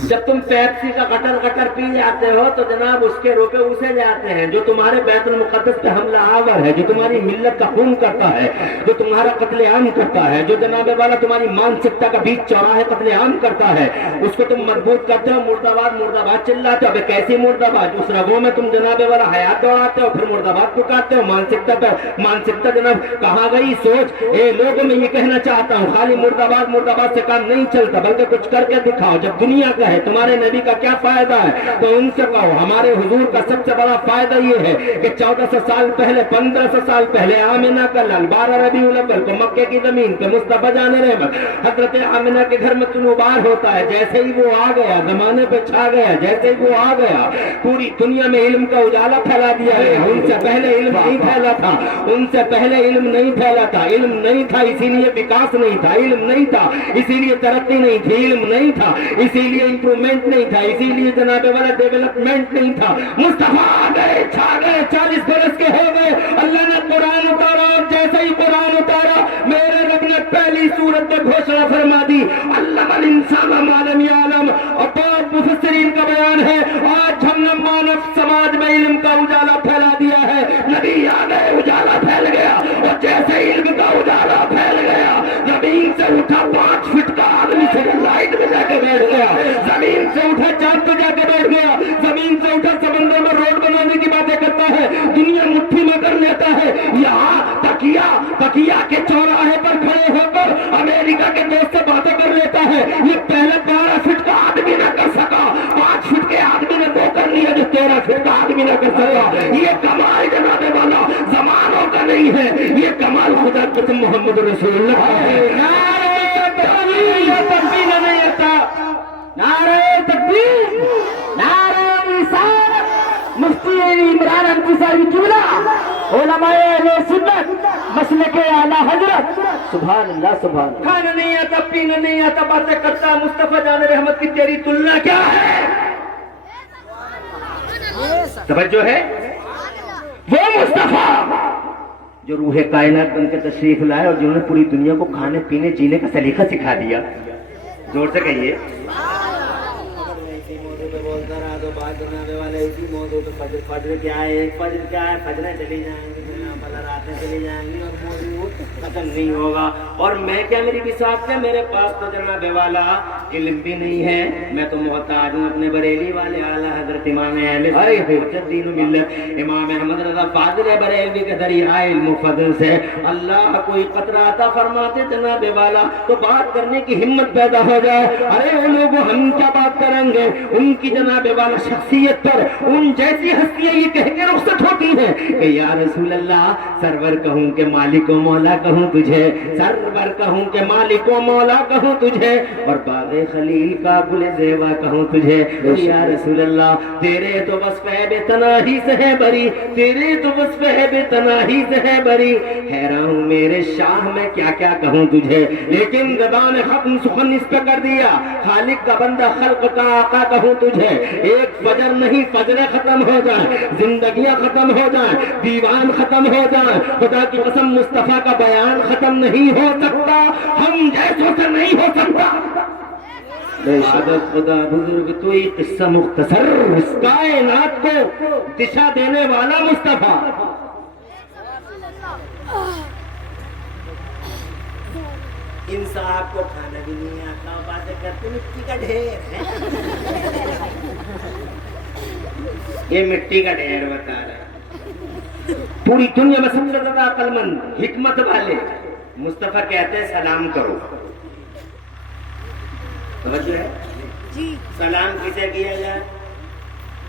جب تم پیپسی کا گٹر پی جاتے ہو تو جناب اس کے روپے اسے جاتے ہیں جو تمہارے بیت المقدس پہ حملہ آور ہے، جو تمہاری ملت کا خون کرتا ہے، جو تمہارا قتل عام کرتا ہے، جو جناب والا تمہاری مانسکتا کا بیچ چوراہے قتل عام کرتا ہے. اس کو تم مضبوط کرتے ہو، مرد آباد چلاتے ہو. ابے کیسی مرد آباد؟ اس رگوں میں تم جناب والا حیات دوڑاتے ہو، پھر مرد آباد پکارتے ہو. مانسکتا جناب کہاں گئی سوچ؟ لوگوں میں یہ کہنا چاہتا ہوں خالی مرد آباد سے کام نہیں چلتا، بلکہ کچھ کر کے دکھاؤ. جب دنیا کا ہے, تمہارے نبی کا کیا فائدہ ہے؟ تو ان سے کہو ہمارے حضور کا سب سے بڑا فائدہ یہ ہے کہ 1400 سال پہلے 1500 سال پہلے آمنہ کا لال 12 ربیع الاول کو مکے کی زمین پہ مصطفیٰ جان رحمت حضرت آمنہ کے گھر میں طلوع بار ہوتا ہے. جیسے ہی وہ آ گیا زمانے پہ چھا گیا, جیسے ہی وہ آ گیا پوری دنیا میں علم کا اجالا پھیلا دیا ہے. ان سے پہلے علم نہیں پھیلا تھا, ان سے پہلے علم نہیں پھیلا تھا, علم نہیں تھا اسی لیے وکاس نہیں تھا, علم نہیں تھا اسی لیے ترقی نہیں تھی, علم نہیں تھا اسی لیے امپروومنٹ نہیں تھا, اسی لیے جناب والا ڈیولپمنٹ نہیں تھا. مصطفیٰ آ گئے, چھا گئے, 40 برس کے ہو گئے, اللہ نے قرآن اتارا اور جیسے ہی قرآن اتارا میرے رب نے پہلی سورت میں گھوشنا فرما دی علم الانسان ما لم یعلم. اور بہت مفسرین کا بیان ہے آج ہم نے مانو سماج میں علم کا اجالا پھیلا دیا ہے. نبی آ گئے, اجالا پھیل گیا, اور جیسے علم کا اجالا پھیل گیا زمین سے اٹھا 5 فٹ کا آدمی سے لائٹ میں جا کے بیٹھ گیا, زمین سے اٹھا چاند پہ جا کے بیٹھ گیا, زمین سے اٹھا سمندر میں روڈ بنانے کی باتیں کرتا ہے, دنیا مٹھی میں کر لیتا ہے. یہاں تکیا کے چوراہے پر کھڑے ہو کر امریکہ کے دوست سے باتیں کر لیتا ہے. یہ پہلے 12 فٹ کا آدمی نہ کر سکا, 5 فٹ کے آدمی نے وہ کر لیا جو 13 فٹ کا آدمی نہ کر سکا. یہ کمال جناب والا زمانوں کا نہیں ہے, یہ کمال خدا قسم محمد رسول اللہ ہے. نعرہ تکبیر نہیں آتا, نعرہ تکبیر, نعرہ رسالت. مفتی عمران انتصاری قبلہ, علماء اہل سنت, مسلک اعلی حضرت. سبحان اللہ سبحان اللہ. کھانا نہیں آتا, پینا نہیں آتا, باتیں کرتا. مصطفیٰ جان رحمت کی تیری تلنا کیا ہے؟ توجہ ہے, وہ مصطفیٰ جو روح کائنات بن کے تشریف لائے اور جنہوں نے پوری دنیا کو کھانے پینے جینے کا سلیقہ سکھا دیا. زور سے کہیے. بولتا رہا تو بات بنانے والے اسی موضوع پہ فجر کیا ہے, فجر کیا ہے, فجریں چلی جائیں گی, راتیں چلی جائیں گی اور موضوع ختم نہیں ہوگا. اور میں کیا, میری بساط ہے, میرے پاس تو جناب والا علم بھی نہیں ہے. میں تو محتاج ہوں اپنے بریلی والے اعلیٰ حضرت امام اہل دین و ملت امام احمد رضا فاضل بریلوی کے ذریعہ علم و فضل سے اللہ کوئی قطرہ عطا فرماتے جناب والا تو بات کرنے کی ہمت پیدا ہو جائے. ارے وہ لوگ ہم کیا بات کریں گے, ان کی جناب والا شخصیت پر ان جیسی ہستیاں یہ کہہ کے رخصت ہوتی ہیں کہ یا رسول اللہ سرور کہوں کہ مالک و مولا کہوں تجھے, سرور کہوں کہ مالک و مولا کہوں تجھے, اور باغ خلیل کا گل زیبا کہوں تجھے. یا رسول اللہ تیرے تو وصف ہے بے تناہی سے ہے بری, تیرے تو وصف ہے بے تناہی سے ہے بری. حیران ہوں میرے شاہ میں کیا کیا کہوں تجھے, لیکن زبان ختم سخن اس پہ کر دیا. خالق کا بندہ خلق کا آقا کہوں تجھے. ایک فجر نہیں فجریں ختم ہو جائیں, زندگیاں ختم ہو جائیں, دیوان ختم ہو جائیں, خدا کی قسم مصطفیٰ کا بیان ختم نہیں ہو سکتا, ہم جیسوں سے نہیں ہو سکتا. عادت خدا بزرگ تو یہ قصہ مختصر, اس کائنات کو دشا دینے والا مصطفیٰ. ان صاحب کو کھانا بھی نہیں آتا, باتیں کرتے مٹی کا ڈھیر ہے. یہ مٹی کا ڈھیر بتا رہا ہے. پوری دنیا میں سب سے زیادہ عقل مند حکمت والے مصطفیٰ کہتے ہیں سلام کرو. توجہ ہے جی. سلام کسے کیا جائے؟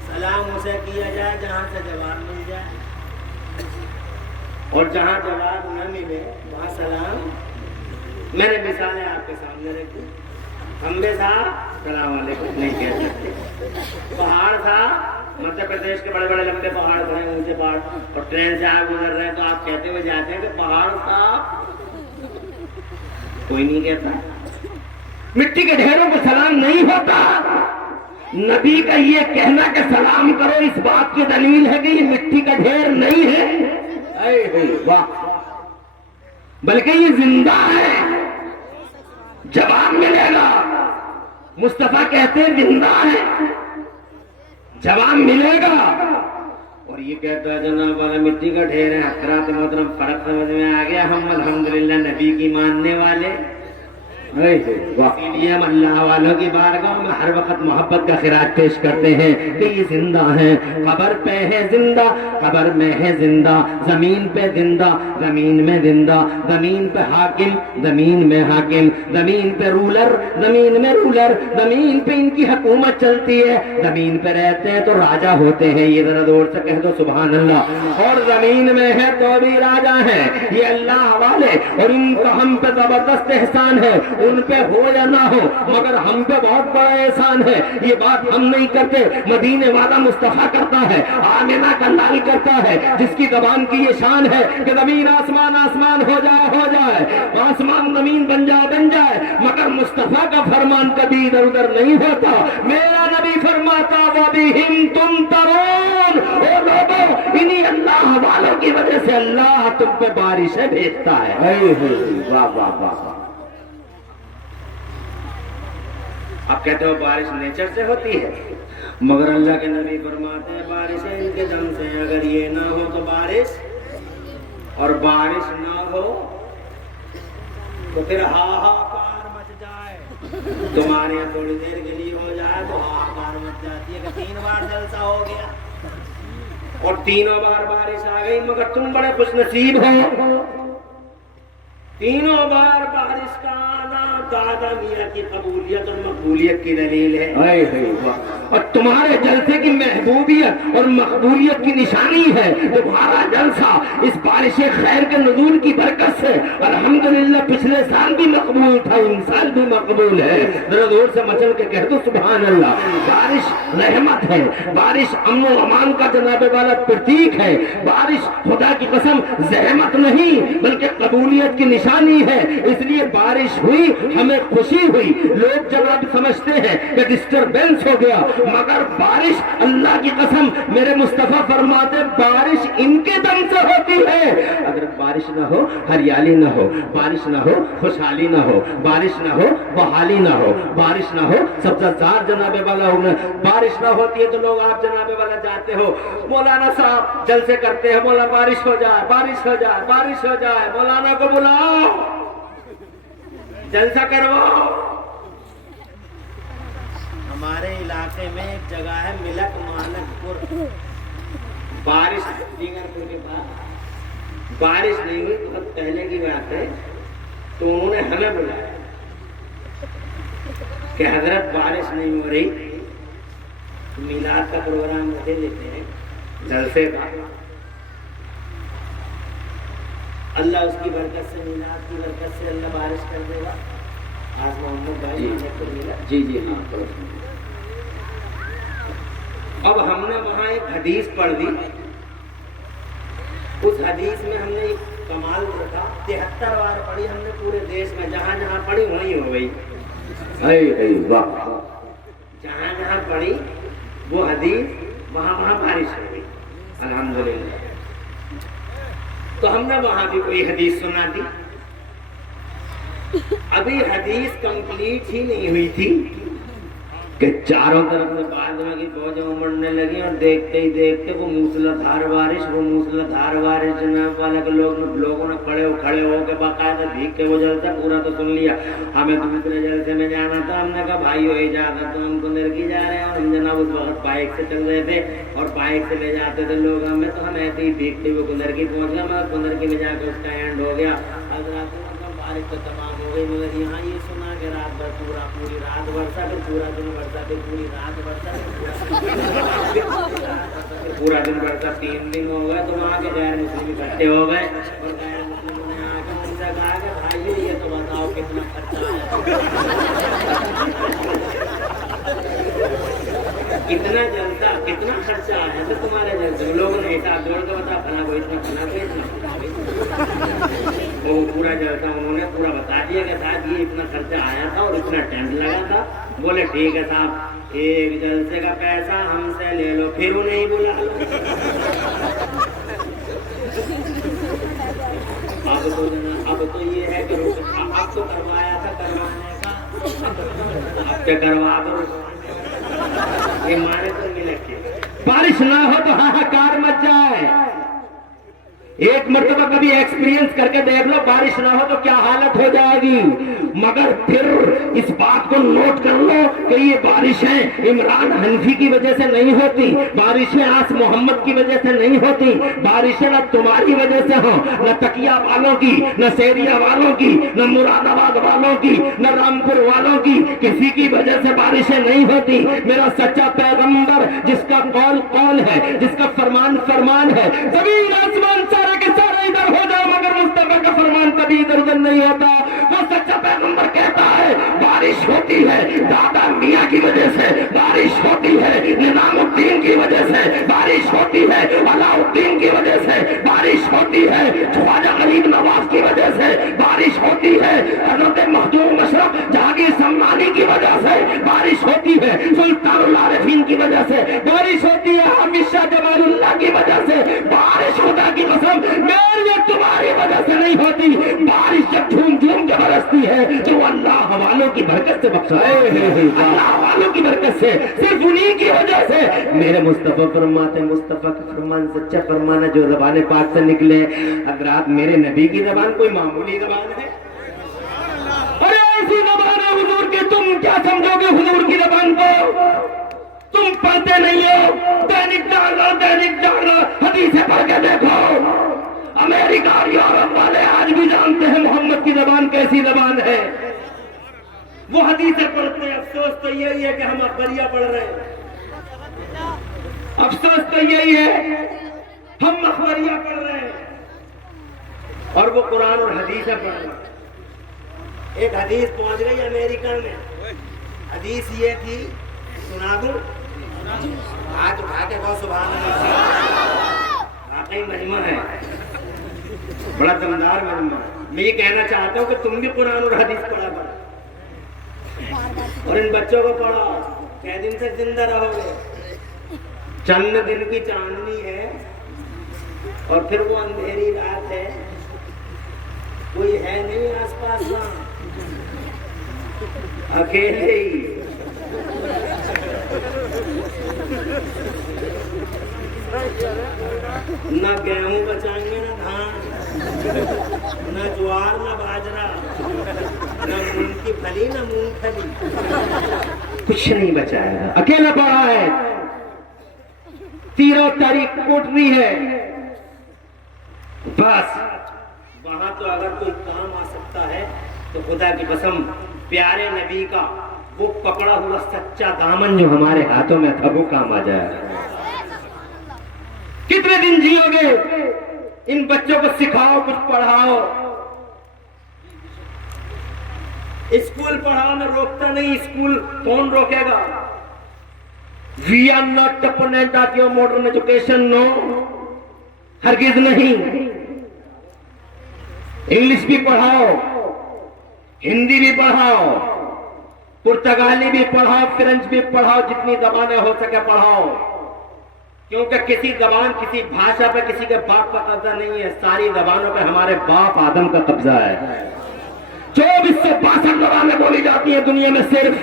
سلام اسے کیا جائے جہاں سے جواب مل جائے, اور جہاں جواب نہ ملے وہاں سلام. میں نے مثالیں آپ کے سامنے رکھی. کھمبے تھا سلام علیکم نہیں کہہ سکتے, پہاڑ تھا مدھیہ پردیش کے بڑے بڑے لمبے پہاڑ کھڑے اونچے پہاڑ, اور ٹرین سے آگ گزر رہے ہیں تو آپ کہتے ہوئے جاتے ہیں کہ پہاڑ تھا, کوئی نہیں کہتا. مٹی کے ڈھیروں کو سلام نہیں ہوتا. نبی کا یہ کہنا کہ سلام کرو اس بات کی دلیل ہے کہ یہ مٹی کا ڈھیر نہیں ہے, واہ, بلکہ یہ زندہ ہے, جواب ملے گا. مصطفیٰ کہتے ہیں زندہ ہے, جواب ملے گا. اور یہ کہتا ہے جناب والا مٹی کا ڈھیر ہے. حضرات محترم فرق سمجھ میں آ گیا. ہم الحمدللہ نبی کی ماننے والے इसीलिए हम अल्लाह वालों की बारगाह में हर वक्त मोहब्बत का खिराज पेश करते हैं कि ये जिंदा है, कब्र पे है जिंदा, कब्र में है जिंदा, जमीन पे जिंदा, जमीन में जिंदा, जमीन पे हाकिम, जमीन में हाकिम, जमीन पे रूलर, जमीन में रूलर, जमीन पे इनकी हुकूमत चलती है, जमीन पे रहते हैं तो राजा होते हैं। ये जरा जोर से कह दो सुभान अल्लाह। और जमीन में है तो भी राजा है। ये अल्लाह वाले और इनका हम पे जबरदस्त एहसान है। उन पे हो या ना हो मगर हम पे बहुत बड़ा एहसान है। ये बात हम नहीं करते, मदीने वाला मुस्तफा करता है, आमिना का लाल करता है, जिसकी जबान की ये शान है कि जमीन आसमान आसमान हो जाए, आसमान जमीन बन जाए, मगर मुस्तफा का फरमान कभी इधर उधर नहीं होता। मेरा नबी फरमाता वबिहिम तुमतरून, ओ लोगों इन्हीं अल्लाह वालों की वजह से अल्लाह तुम पे बारिशें भेजता है। वाह वाह वाह। आप कहते हो बारिश नेचर से होती है, मगर अल्लाह के नबी फरमाते हैं बारिश इनके दम से। अगर ये ना हो तो बारिश, और बारिश ना हो तो फिर हाहाकार मच जाए। तुम्हारे यहाँ थोड़ी देर के लिए हो जाए तो हाहाकार मच जाती है कि 3 बार जलसा हो गया और 3 बार बारिश आ गई, मगर तुम बड़े खुशनसीब हो। 3 बार बारिश का आना दादा मियाँ की कबूलियत और मकबूलियत की दलील है। और तुम्हारे जलसे की महबूबियत और मकबूलियत की निशानी है तुम्हारा जलसा इस बारिश खैर के नुज़ूल की बरकत से। अल्हम्दुलिल्लाह पिछले साल भी मकबूल था, इन साल भी मकबूल है। जरा जोर से मचल के कह दो सुभान अल्लाह। बारिश रहमत है, बारिश अमन और अमान का जनाबे वाला प्रतीक है। बारिश खुदा की कसम ज़हमत नहीं बल्कि कबूलियत की निशानी है। इसलिए बारिश हुई, हमें खुशी हुई। लोग जब अब समझते हैं कि डिस्टरबेंस हो गया, मगर बारिश अल्लाह की कसम मेरे मुस्तफा फरमाते बारिश इनके दम से होती है। अगर बारिश ना हो हरियाली ना हो, बारिश ना हो खुशहाली ना हो, बारिश ना हो बहाली ना हो, बारिश ना हो सब्ज़ार जनाबे वाला हो। बारिश ना होती है तो लोग आप जनाबे वाला जाते हो, मौलाना साहब जलसे करते हैं, मौला बारिश हो जाए, बारिश हो जाए, बारिश हो जाए, मौलाना को बुलाओ, जलसा करवाओ। हमारे इलाके में एक जगह है मिलक मानकपुर, बारिश दीगरपुर के पास बारिश नहीं हुई, बहुत पहले की बात है। तो उन्होंने हमें बुलाया कि हजरत बारिश नहीं हो रही, मिलाद का प्रोग्राम रखे लेते हैं जलसे का। अल्लाह उसकी बरकत से, मिलाद की बरकत से अल्लाह बारिश कर देगा। आज मोहम्मद भाई को मिला जी हाँ। अब हमने वहाँ एक हदीस पढ़ दी, उस हदीस में हमने एक कमाल देखा। 73 बार पढ़ी हमने पूरे देश में, जहाँ जहाँ पढ़ी वहीं हो गई। जहाँ जहाँ पढ़ी वो हदीस वहाँ वहाँ बारिश हो गई अल्हम्दुलिल्लाह। तो हमने वहाँ भी कोई हदीस सुना दी। अभी हदीस कंप्लीट ही नहीं हुई थी कि चारों तरफ से बादलों की फौजें उमड़ने लगी और देखते ही देखते वो मूसलाधार बारिश जनाब वाला के लोगों ने खड़े हो के बाकायदा भीग के वो जलसा पूरा तो सुन लिया। हमें दूसरे जलसे में जाना था, हमने कहा भाई हो इजाजत, तो हम कुंदर की जा रहे हैं। और हम जनाब उस वक्त बाइक से चल रहे थे और बाइक से ले जाते थे लोग हमें, तो हम ऐसे ही भीगते हुए कुंदर की पहुंच गए, मगर कुंदर की में जाकर उसका एंड हो गया। बारिश तो तमाम हो गई, मगर यहाँ ये सुना कि रात भर पूरी रात वर्षा, फिर पूरा दिन वर्षा, फिर पूरी रात वर्षा, पूरा दिन वर्षा। 3 दिन हो गए तो वहाँ के गैर मुस्लिम इकट्ठे हो गए और गैर मुस्लिम ने आके उनसे कहा कि भाई ये तो बताओ कितना खर्चा आया, कितना जलसा, कितना खर्चा आया था तुम्हारे जलसे। लोगों ने हिसाब जोड़ के बता, फला को इतना, फला को इतना। वो पूरा जलसा उन्होंने पूरा बता दिया कि साहब ये इतना खर्चा आया था और इतना टेंट लगा था। बोले ठीक है साहब, एक जलसे का पैसा हमसे ले लो, फिर उन्हें ही बुला लो। अब तो ये है कि अब तो करवाया था, करवाने का अब क्या करवा दो, ये मारे तो नहीं लगते। बारिश ना हो तो हाहाकार मच जाए। ایک مرتبہ کبھی ایکسپیرینس کر کے دیکھ لو، بارش نہ ہو تو کیا حالت ہو جائے گی۔ مگر پھر اس بات کو نوٹ کر لو کہ یہ بارشیں عمران حنفی کی وجہ سے نہیں ہوتی، بارشیں آس محمد کی وجہ سے نہیں ہوتی، بارشیں نہ تمہاری وجہ سے ہوں، نہ تکیا والوں کی، نہ سیریا والوں کی، نہ مراد آباد والوں کی، نہ رامپور والوں کی، کسی کی وجہ سے بارشیں نہیں ہوتی۔ میرا سچا پیغمبر جس کا قول قول ہے، جس کا فرمان فرمان ہے، زمین آسمان سارے کے سارے ادھر ہو جاؤ مگر مصطفیٰ کا فرمان کبھی ادھر ادھر نہیں ہوتا۔ وہ سچا پیغمبر کہتا ہے بارش ہوتی ہے دادا میاں کی وجہ سے، بارش ہوتی ہے نظام الدین کی وجہ سے، بارش ہوتی ہے علاء الدین کی وجہ سے، بارش ہوتی ہے خواجہ غریب نواز کی وجہ سے، بارش ہوتی ہے حضرت مخدوم مشرق جہانگیر سمانی کی وجہ سے، بارش ہوتی ہے سلطان العارفین کی وجہ سے، بارش ہوتی ہے حافظ شاہ جمال اللہ کی وجہ سے۔ بارش خدا کی قسم میری اور تمہاری وجہ سے نہیں ہوتی، بارش جب جھوم جھوم کے برستی ہے تو اللہ والوں کی برکت سے بخشائے، اللہ والوں کی برکت سے، صرف انہی کی وجہ سے۔ میرے مصطفیٰ فرماتے ہیں مصطفیٰ کا فرمان سچا فرمان ہے جو زبان پاک سے نکلے۔ حضرات میرے نبی کی زبان کوئی معمولی زبان ہے؟ ارے ایسی زبان ہے حضور کی، تم کیا سمجھو گے حضور کی زبان کو؟ تم پڑھتے نہیں ہو، دینک ڈالنا حدیثیں پڑھ کے دیکھو۔ امریکہ اور یورپ والے آج بھی جانتے ہیں محمد کی زبان کیسی زبان ہے، وہ حدیثیں پڑھتے ہیں۔ افسوس تو یہی ہے کہ ہم اخباریہ پڑھ رہے ہیں، افسوس تو یہی ہے ہم اخباریہ پڑھ رہے ہیں اور وہ قرآن اور حدیثیں پڑھ رہے ہیں۔ ایک حدیث پہنچ گئی امریکہ میں، حدیث یہ تھی، سنا دوں؟ ہاتھ اٹھا کے کہو سبحان اللہ، واقعی مہمہ ہے، بڑا دمدار مہمہ ہے۔ میں یہ کہنا چاہتا ہوں کہ تم بھی قرآن اور حدیث پڑھا کرو اور ان بچوں کو پڑھاؤ، کئی دن سے زندہ رہو گے، چند دن کی چاندنی ہے اور پھر وہ اندھیری رات ہے، کوئی ہے نہیں آس پاس، وہاں اکیلے ہی۔ نہ گیہوں بچائیں گے، نہ دھان، نہ جوار، نہ باجرا، نہ مونگ کی پھلی، نہ مونگ پھلی، کچھ نہیں بچائے گا، اکیلا پڑا ہے، تیروں تاریخ کوٹنی ہے، بس وہاں تو اگر کوئی کام آ سکتا ہے تو خدا کی قسم پیارے نبی کا وہ پکڑا ہوا سچا دامن جو ہمارے ہاتھوں میں تھا وہ کام آ جائے۔ کتنے دن جیو گے؟ ان بچوں کو سکھاؤ، کچھ پڑھاؤ، اسکول پڑھاؤ میں روکتا نہیں، اسکول کون روکے گا؟ We are not opponent of your modern education, no، ہرگز نہیں۔ انگلش بھی پڑھاؤ، ہندی بھی پڑھاؤ، پرتگالی بھی پڑھاؤ، فرینچ بھی پڑھاؤ، جتنی زبانیں ہو سکے پڑھاؤ، کیونکہ کسی زبان کسی بھاشا پہ کسی کے باپ کا قبضہ نہیں ہے، ساری زبانوں پہ ہمارے باپ آدم کا قبضہ ہے۔ 2462 زبانیں بولی جاتی ہیں دنیا میں، صرف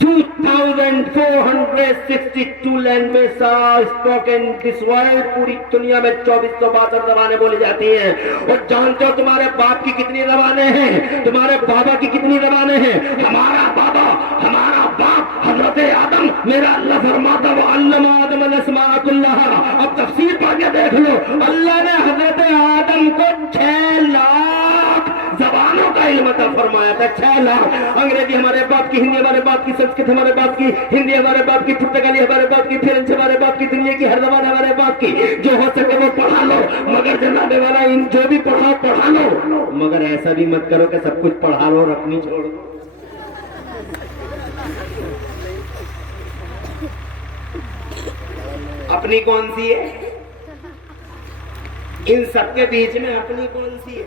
2462 language are spoken this world, پوری دنیا میں 2462 زبانیں بولی جاتی ہیں۔ اور جانتے ہو تمہارے باپ کی کتنی زبانیں ہیں؟ تمہارے بابا کی کتنی زبانیں ہیں؟ ہمارا بابا، ہمارا باپ حضرت آدم، میرا اللہ فرماتا وعلم آدم الاسماء کلھا۔ اب تفسیر پڑھ کے دیکھ لو، اللہ نے حضرت آدم کو 6 لاکھ زبانوں کا علم عطا فرمایا تھا، 6 لاکھ۔ انگریزی ہمارے باپ کی، ہندی ہمارے باپ کی، سنسکرت ہمارے باپ کی، ہندی ہمارے باپ کی، پرتگالی ہمارے باپ کی، فرینچ ہمارے باپ کی، دنیا کی ہر زبان ہمارے باپ کی۔ جو ہو سکے وہ پڑھا لو، مگر جناب والا ان جو بھی پڑھاؤ پڑھا لو، مگر ایسا بھی مت کرو کہ سب کچھ پڑھا لو اور اپنی چھوڑ دو۔ اپنی کون سی ہے؟ ان سب کے بیچ میں اپنی کون سی ہے؟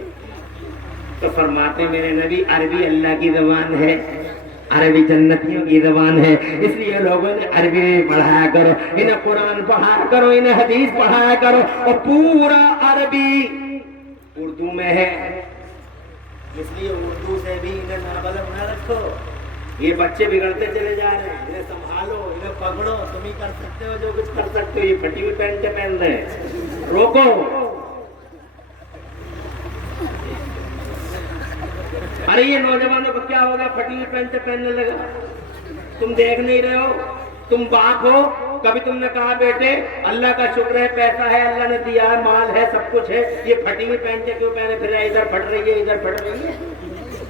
تو فرماتے میرے نبی عربی اللہ کی زبان ہے، عربی جنتیوں کی زبان ہے، اس لیے لوگوں نے عربی پڑھایا کرو، انہیں قرآن پڑھایا کرو، انہیں حدیث پڑھایا کرو، اور پورا عربی اردو میں ہے، اس لیے اردو سے بھی انہیں نابلد نہ رکھو، ये बच्चे बिगड़ते चले जा रहे हैं, इन्हें संभालो, इन्हें पकड़ो, तुम ही कर सकते हो जो कुछ कर सकते हो। ये फटी हुई पैंट पहन रहे हैं, रोको। अरे ये नौजवानों को क्या होगा, फटी हुई पैंट पहनने लगा? तुम देख नहीं रहे हो? तुम बाप हो, कभी तुमने कहा बेटे अल्लाह का शुक्र है, पैसा है, अल्लाह ने दिया है, माल है, सब कुछ है, ये फटी हुई पैंट क्यों पहने फिर रहे? इधर फट रही है, इधर फट रही है।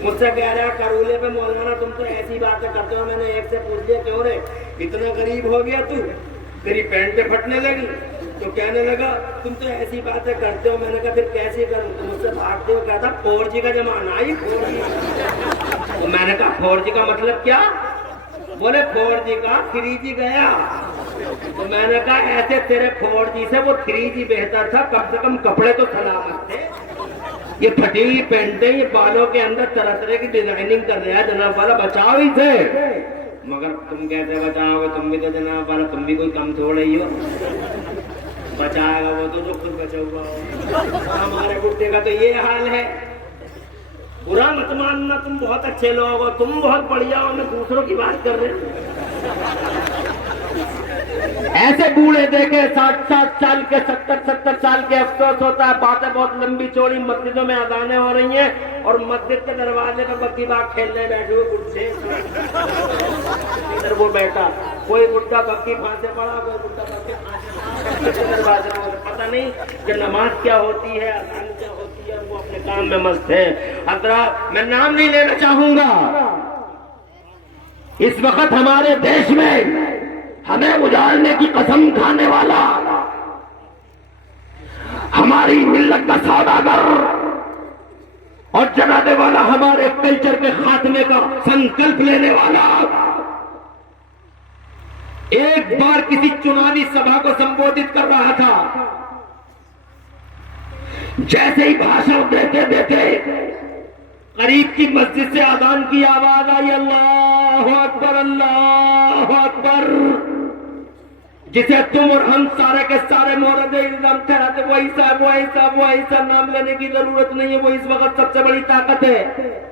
मुझसे कह रहा करूले पे मौलाना तुम तो ऐसी बातें करते हो। मैंने एक से पूछ लिया क्यों रे, इतना गरीब हो गया तू, तेरी पैंट फटने लगी? तो कहने लगा तुम तो ऐसी बातें करते हो। मैंने कहा फिर कैसे करूं? तो मुझसे भागते हो कहता 4G का जमाना आई 4G। तो मैंने कहा 4G का मतलब क्या? बोले 4G का 3G गया। तो मैंने कहा ऐसे तेरे 4G से वो 3G बेहतर था, कम से कम कपड़े तो सलामत थे। ये फटी हुई पेंटे, ये बालों के अंदर तरह तरह की डिजाइनिंग कर रहा है, जनाब वाला बचाओ इसे। मगर तुम कैसे बचाओगे? तुम भी तो जनाब वाला, तुम भी कोई कम थोड़े ही हो। बचाएगा वो तो जो खुद बचा हुआ हो। हमारे बुढ़े का तो ये हाल है। बुरा मत मानना, तुम बहुत अच्छे लोग हो, तुम बहुत बढ़िया हो, मैं दूसरों की बात कर रहे हूँ। ऐसे बूढ़े देखे 60-60 साल के, 70-70 साल के, अफसोस होता है। बातें बहुत लंबी चौड़ी, मस्जिदों में अजानें हो रही हैं और मस्जिद के दरवाजे पर बक्की बाग खेलने बैठे हुए बुढ़े। इधर वो बैठा, कोई बुढ़ा बक्की फांसे पड़ा, कोई बुढ़ा बक्की फांसे दरवाजे पर। पता नहीं कि नमाज क्या होती है, अजान क्या होती है, वो अपने काम में मस्त है। हजरात, मैं नाम नहीं लेना चाहूंगा। इस वक्त हमारे देश में हमें उजाड़ने की कसम खाने वाला, हमारी मिल्लत का सौदागर और जलाने वाला, हमारे कल्चर के खात्मे का संकल्प लेने वाला, एक बार किसी चुनावी सभा को संबोधित कर रहा था। जैसे ही भाषण देते देते करीब की मस्जिद से अजान की आवाज आई, अल्लाहु अकबर, अल्लाहु अकबर। जिसे तुम और हम सारे के सारे मोहरद इल्जाम ठहराते, वो ऐसा वो ऐसा वो ऐसा, नाम लेने की जरूरत नहीं है। वो इस वक्त सबसे बड़ी ताकत है।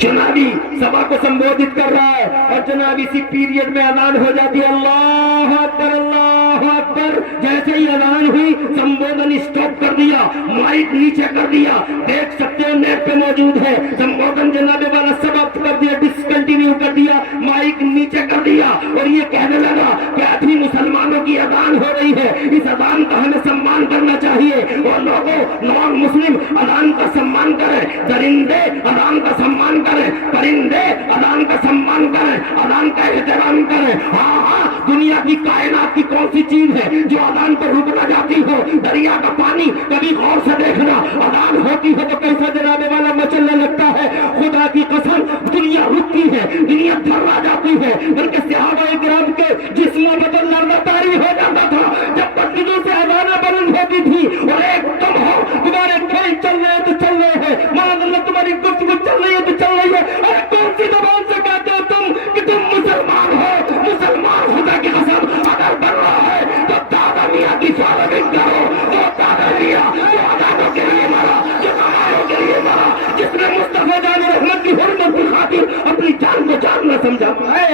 चुनावी सभा को संबोधित कर रहा है और जनाब इसी पीरियड में अजान हो जाती है, अल्लाह अकबर, अल्लाह अकबर। जैसे ही अजान हुई, संबोधन स्टॉप कर दिया, माइक नीचे कर दिया। देख सकते हो नेट पे मौजूद है। संबोधन जनाबे वाला समाप्त कर दिया, डिसकंटिन्यू कर दिया, माइक नीचे कर दिया और ये कहने लगा कि अभी मुसलमानों की अजान हो रही है, इस अजान का हमें सम्मान करना चाहिए। और लोगों, नॉन मुस्लिम अजान का सम्मान करें, दरिंदे अजान का सम्मान करें, परिंदे अजान का सम्मान करें, अजान का एहतराम करें। हाँ हाँ, दुनिया की कायनात की कौन सी चीज है जो अजान पर रुक न जाती हो? दरिया का पानी, कभी गौर से देखना, अजान होती है तो कैसा जनाबे वाला मचलने लगता है। खुदा की कसम, दुनिया रुकती है, दुनिया थर्रा जाती है। बल्कि सहाबाए किराम के जिस्मों में तो लर्ज़तारी हो जाता था जब मस्जिदों से अज़ानें बुलंद होती थी। और एक तुम हो, तुम्हारे खेल चल रहे तो चल रहे हैं, माशाअल्लाह तुम्हारी गुफ्तगू चल रही है तो चल रही है। अरे कौन सी जबान से कहते हो तुम कि तुम मुसलमान हो? मुसलमान खुदा की कसम अगर बन रहा है तो दादा मियाँ की स्वागत करो। वो दादा मियाँ जो अज़ानों के लिए मरा, जो नमाज़ों के लिए मरा, जिसने मुस्तफा जान रहमत की हुर्मत की खातिर अपनी जान को जान न समझा पाए।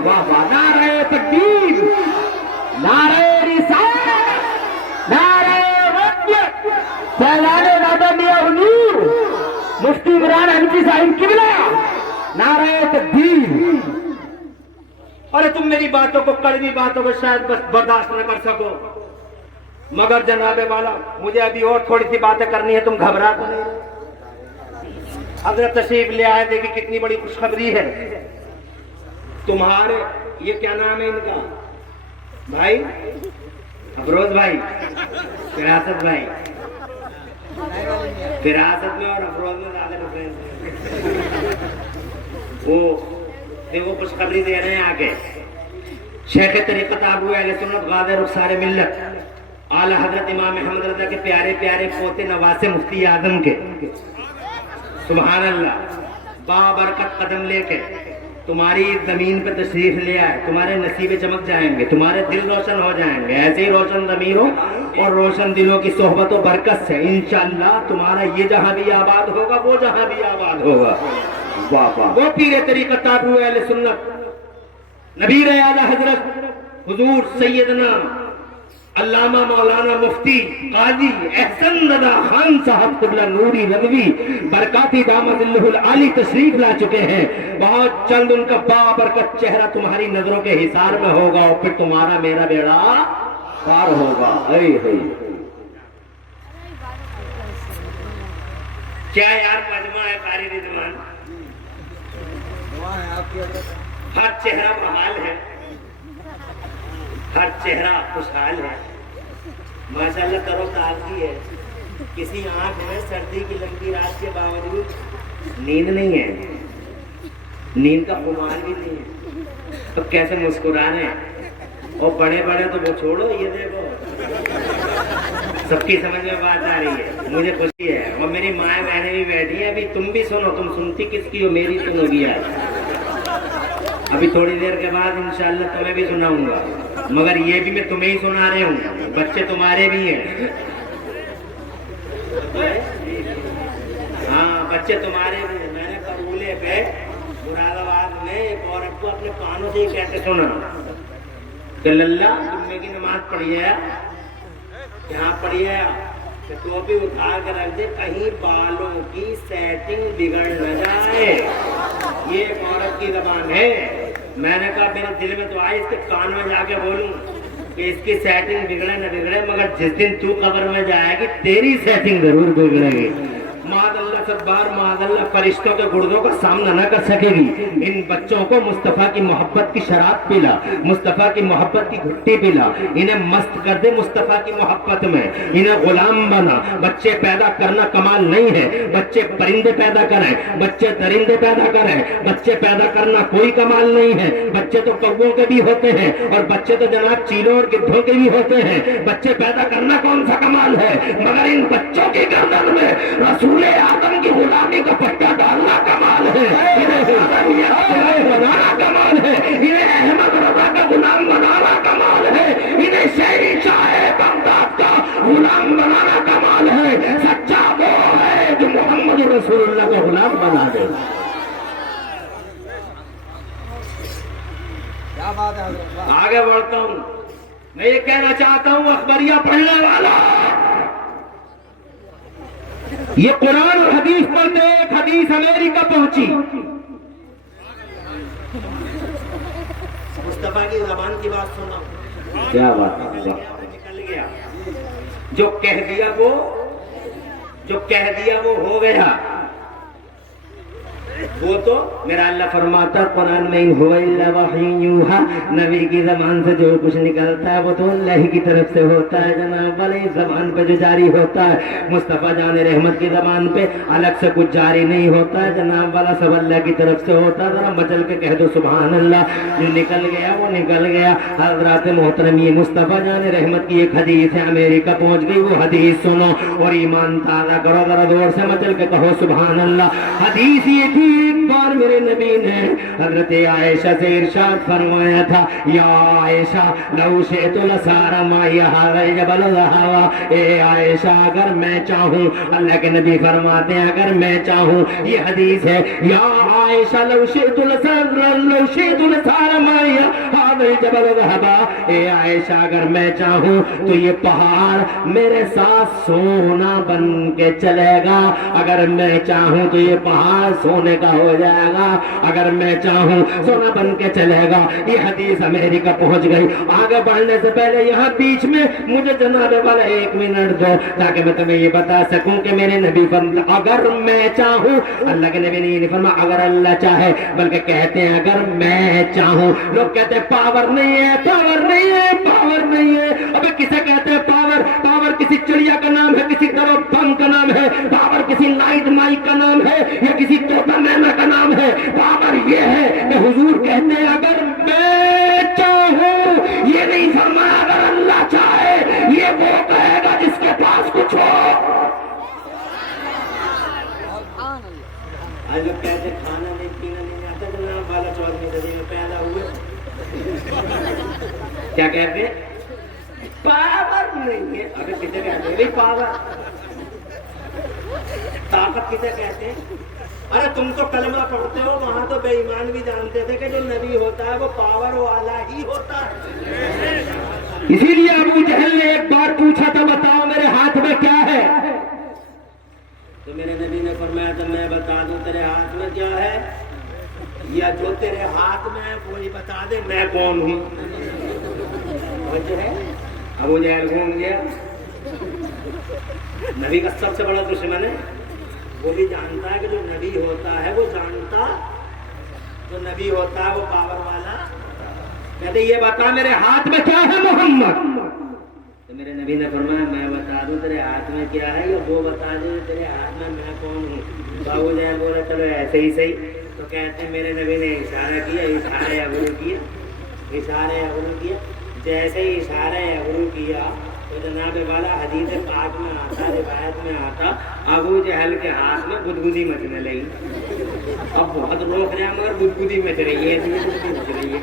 वाह वाह, नारे तकबीर, नारे रिसालत, नारे वक़्त, फैलाने दादा मियाँ हुजूर, मुफ्ती इमरान हनफी साहिब किबला, नारे तकबीर। अरे तुम मेरी बातों को, कड़वी बातों को शायद बस बर्दाश्त न कर सको, मगर जनाबे वाला मुझे अभी और थोड़ी सी बातें करनी है। तुम घबरा तो नहीं? हजरत तशरीफ ले आए, देखिए कितनी बड़ी खुशखबरी है। तुम्हारे ये क्या नाम है इनका भाई? अफरोज भाई, फिरासत भाई। फिरासत में और अफरोज में ज्यादा डिफरेंस है। वो देखो खुशखबरी दे रहे हैं आगे। शेख तरीक़त अबू अहले सुन्नत गाज़ी रुख़सार मिल्लत आला हज़रत इमाम अहमद रज़ा के प्यारे प्यारे पोते नवासे मुफ्ती आज़म के, सुभान अल्लाह, बाबरकत कदम लेके तुम्हारी जमीन पे तशरीफ ले आए। तुम्हारे नसीबे चमक जाएंगे, तुम्हारे दिल रोशन हो जाएंगे। ऐसे ही रोशन ज़मीरों और रोशन दिलों की सोहबत और बरकत से इंशाअल्लाह तुम्हारा ये जहां भी आबाद होगा, वो जहां भी आबाद होगा। वाह वाह। वो पीर तरीक़त ताबू अहले सुन्नत नबी आला हजरत हुजूर सैयदना अल्लामा मौलाना मुफ्ती काजी एहसन रदा खान साहब कुबला नूरी नबवी बरकाती दामदिल्लुल आली तशरीफ ला चुके हैं। बहुत जल्द उनका बाबरकत चेहरा तुम्हारी नजरों के हिसार में होगा और फिर तुम्हारा मेरा बेड़ा पार होगा। क्या यार मजमा है कारी रिजवान, हर चेहरा बहाल है, हर चेहरा खुशहाल है, माशाल्लाह तरो ताज़गी है। किसी आंख में सर्दी की लंबी रात के बावजूद नींद नहीं है, नींद का खुमार भी नहीं है, तो कैसे मुस्कुरा रहे हैं। और बड़े बड़े तो वो छोड़ो, ये देखो सबकी समझ में बात आ रही है, मुझे खुशी है। और मेरी माँ बहनें भी बैठी हैं, अभी तुम भी सुनो, तुम सुनती किसकी हो, मेरी सुनोगी आज। अभी थोड़ी देर के बाद इंशाअल्लाह तुम्हें भी सुनाऊंगा, मगर ये भी मैं तुम्हें ही सुना रहे हूँ, बच्चे तुम्हारे भी हैं। हाँ बच्चे तुम्हारे भी हैं। मैंने कबूले पे मुरादाबाद में एक औरत को अपने कानों से ही कहते सुना कि लल्ला जुम्मे की नमाज पढ़ी है, यहाँ पढ़ी है, टोपी उठा कर रख दे कहीं बालों की सेटिंग बिगड़ न जाए। ये एक औरत की जबान है। मैंने कहा मेरे दिल में तो आए इसके कान में जाके बोलूं कि इसकी सेटिंग बिगड़े न बिगड़े, मगर जिस दिन तू कब्र में जाएगी तेरी सेटिंग जरूर बिगड़ेगी। मादल्ला सब्बार मादल्ला फरिश्तों के गुर्दों का सामना न कर सकेगी। इन बच्चों को मुस्तफा की मोहब्बत की शराब पिला, मुस्तफा की मोहब्बत की घुट्टी पिला, इन्हें मस्त कर दे मुस्तफा की मोहब्बत में, इन्हें गुलाम बना। बच्चे पैदा करना कमाल नहीं है, बच्चे परिंदे पैदा करें, बच्चे दरिंदे पैदा करें, बच्चे पैदा करना कोई कमाल नहीं है। बच्चे तो कौवों के भी होते हैं और बच्चे तो जनाब चीलों और गिद्धों के भी होते हैं। बच्चे पैदा करना कौन सा कमाल है, मगर इन बच्चों की गर्दन में रसूल आदम की गुलामी का पट्टा डालना कमाल है, इन्हें बनाना कमाल है, इन्हें अहमद रजा का गुलाम बनाना कमाल है, इन्हें शहरी शाह बगदाद का गुलाम बनाना कमाल है। सच्चा वो है जो मोहम्मद रसूलुल्लाह का गुलाम बना दे। आगे बढ़ता हूँ, मैं ये कहना चाहता हूँ अखबारिया पढ़ने वाला, ये कुरान और हदीस पढ़ते एक हदीस अमेरिका पहुंची, मुस्तफा की ज़बान की बात सुना, क्या बात है, निकल गया। जो कह दिया वो हो गया। वो तो मेरा अल्लाह फरमाता कुरान में इन हुवा इल्ला वहय्युन यूहा, नबी की जबान से जो कुछ निकलता है वो तो अल्लाह की तरफ से होता है जनाब वाले। जबान पे जो जारी होता है मुस्तफा जाने रहमत की जबान पे अलग से कुछ जारी नहीं होता है जनाब वाला, सब अल्लाह की तरफ से होता है। जरा मचल के कह दो सुभान अल्लाह। जो निकल गया वो निकल गया। हज़रात मोहतरम ये मुस्तफा जाने रहमत की एक हदीस है, अमेरिका पहुंच गई। वो हदीस सुनो और ईमान ताज़ा करो, जरा जोर से मचल के कहो सुभान अल्लाह। हदीस ये थी, एक बार मेरे नबी ने हजरत आयशा से इरशाद फरमाया था, या आयशा लौ शिअतु लसारा माई हाज़ा जबल ज़हवा। ए आयशा अगर मैं चाहूं, अल्लाह के नबी फरमाते हैं अगर मैं चाहूं, ये हदीस है, या आयशा लौ शिअतु लसारा माई हाज़ा जबल ज़हवा। ए आयशा अगर मैं चाहूं तो ये पहाड़ मेरे साथ सोना बन के चलेगा, अगर मैं चाहूं तो ये पहाड़ सोने का हो जाएगा, अगर मैं चाहूं सोना बन के चलेगा। ये हदीस अमेरिका पहुंच गई। आगे बढ़ने से पहले यहाँ बीच में मुझे जनाब वाला 1 मिनट दो, ताकि मैं तुम्हें ये बता सकूं कि मेरे नबी फरमाते अगर मैं चाहूं, अल्लाह के नबी ने नहीं फरमा अगर अल्लाह चाहे, बल्कि कहते हैं अगर मैं चाहूं। लोग कहते हैं पावर नहीं है, पावर नहीं है, पावर नहीं है। अबे किसे कहते हैं पावर? पावर किसी चिड़िया का नाम है, किसी तरह बम का नाम है, पावर किसी लाइट माइक का नाम है, या किसी तोता मैना का नाम है। पावर ये है कि हुजूर कहते हैं अगर मैं चाहूं, ये नहीं फरमाया अगर अल्लाह चाहे। ये वो कहेगा जिसके पास कुछ हो। आज लोग कहते खाना नहीं पीना नहीं आता, जनाब वाला 14वीं सदी में पैदा हुए। क्या कहते? पावर नहीं है। अगर किसे कहते हैं पावर, ताकत किसे कहते हैं? अरे तुम तो कलमा पढ़ते हो, वहां तो बेईमान भी जानते थे कि जो नबी होता है वो पावर वाला ही होता है। इसीलिए अबू जहल ने एक बार पूछा था, बताओ मेरे हाथ में क्या है? तो मेरे नबी ने फरमाया तो मैं बता दूं तेरे हाथ में क्या है, या जो तेरे हाथ में है वही बता दे मैं कौन हूँ। अबू जहल घूम गया, नबी का सबसे बड़ा दुश्मन है, वो भी जानता है कि जो नबी होता है वो जानता, जो नबी होता है वो पावर वाला। कहते ये बता मेरे हाथ में क्या है मोहम्मद? तो मेरे नबी ने फरमाया मैं बता दूं तेरे हाथ में क्या है, या वो बता दे तेरे हाथ में मैं कौन हूँ। तो अबू जहल बोले चलो ऐसे ही सही। तो कहते हैं मेरे नबी ने इशारा किया, इशारे अगरू किया, इशारे अगरू किया। जैसे ही इशारे अगरू किया तो जनाब वाला हदीस पाक में आता, रिवायत में आता, अबू जहल के हाथ में गुदगुदी मचने लगी। अब बहुत रोक रहे हैं मगर गुदगुदी मच रही है, गुदगुदी मच रही है,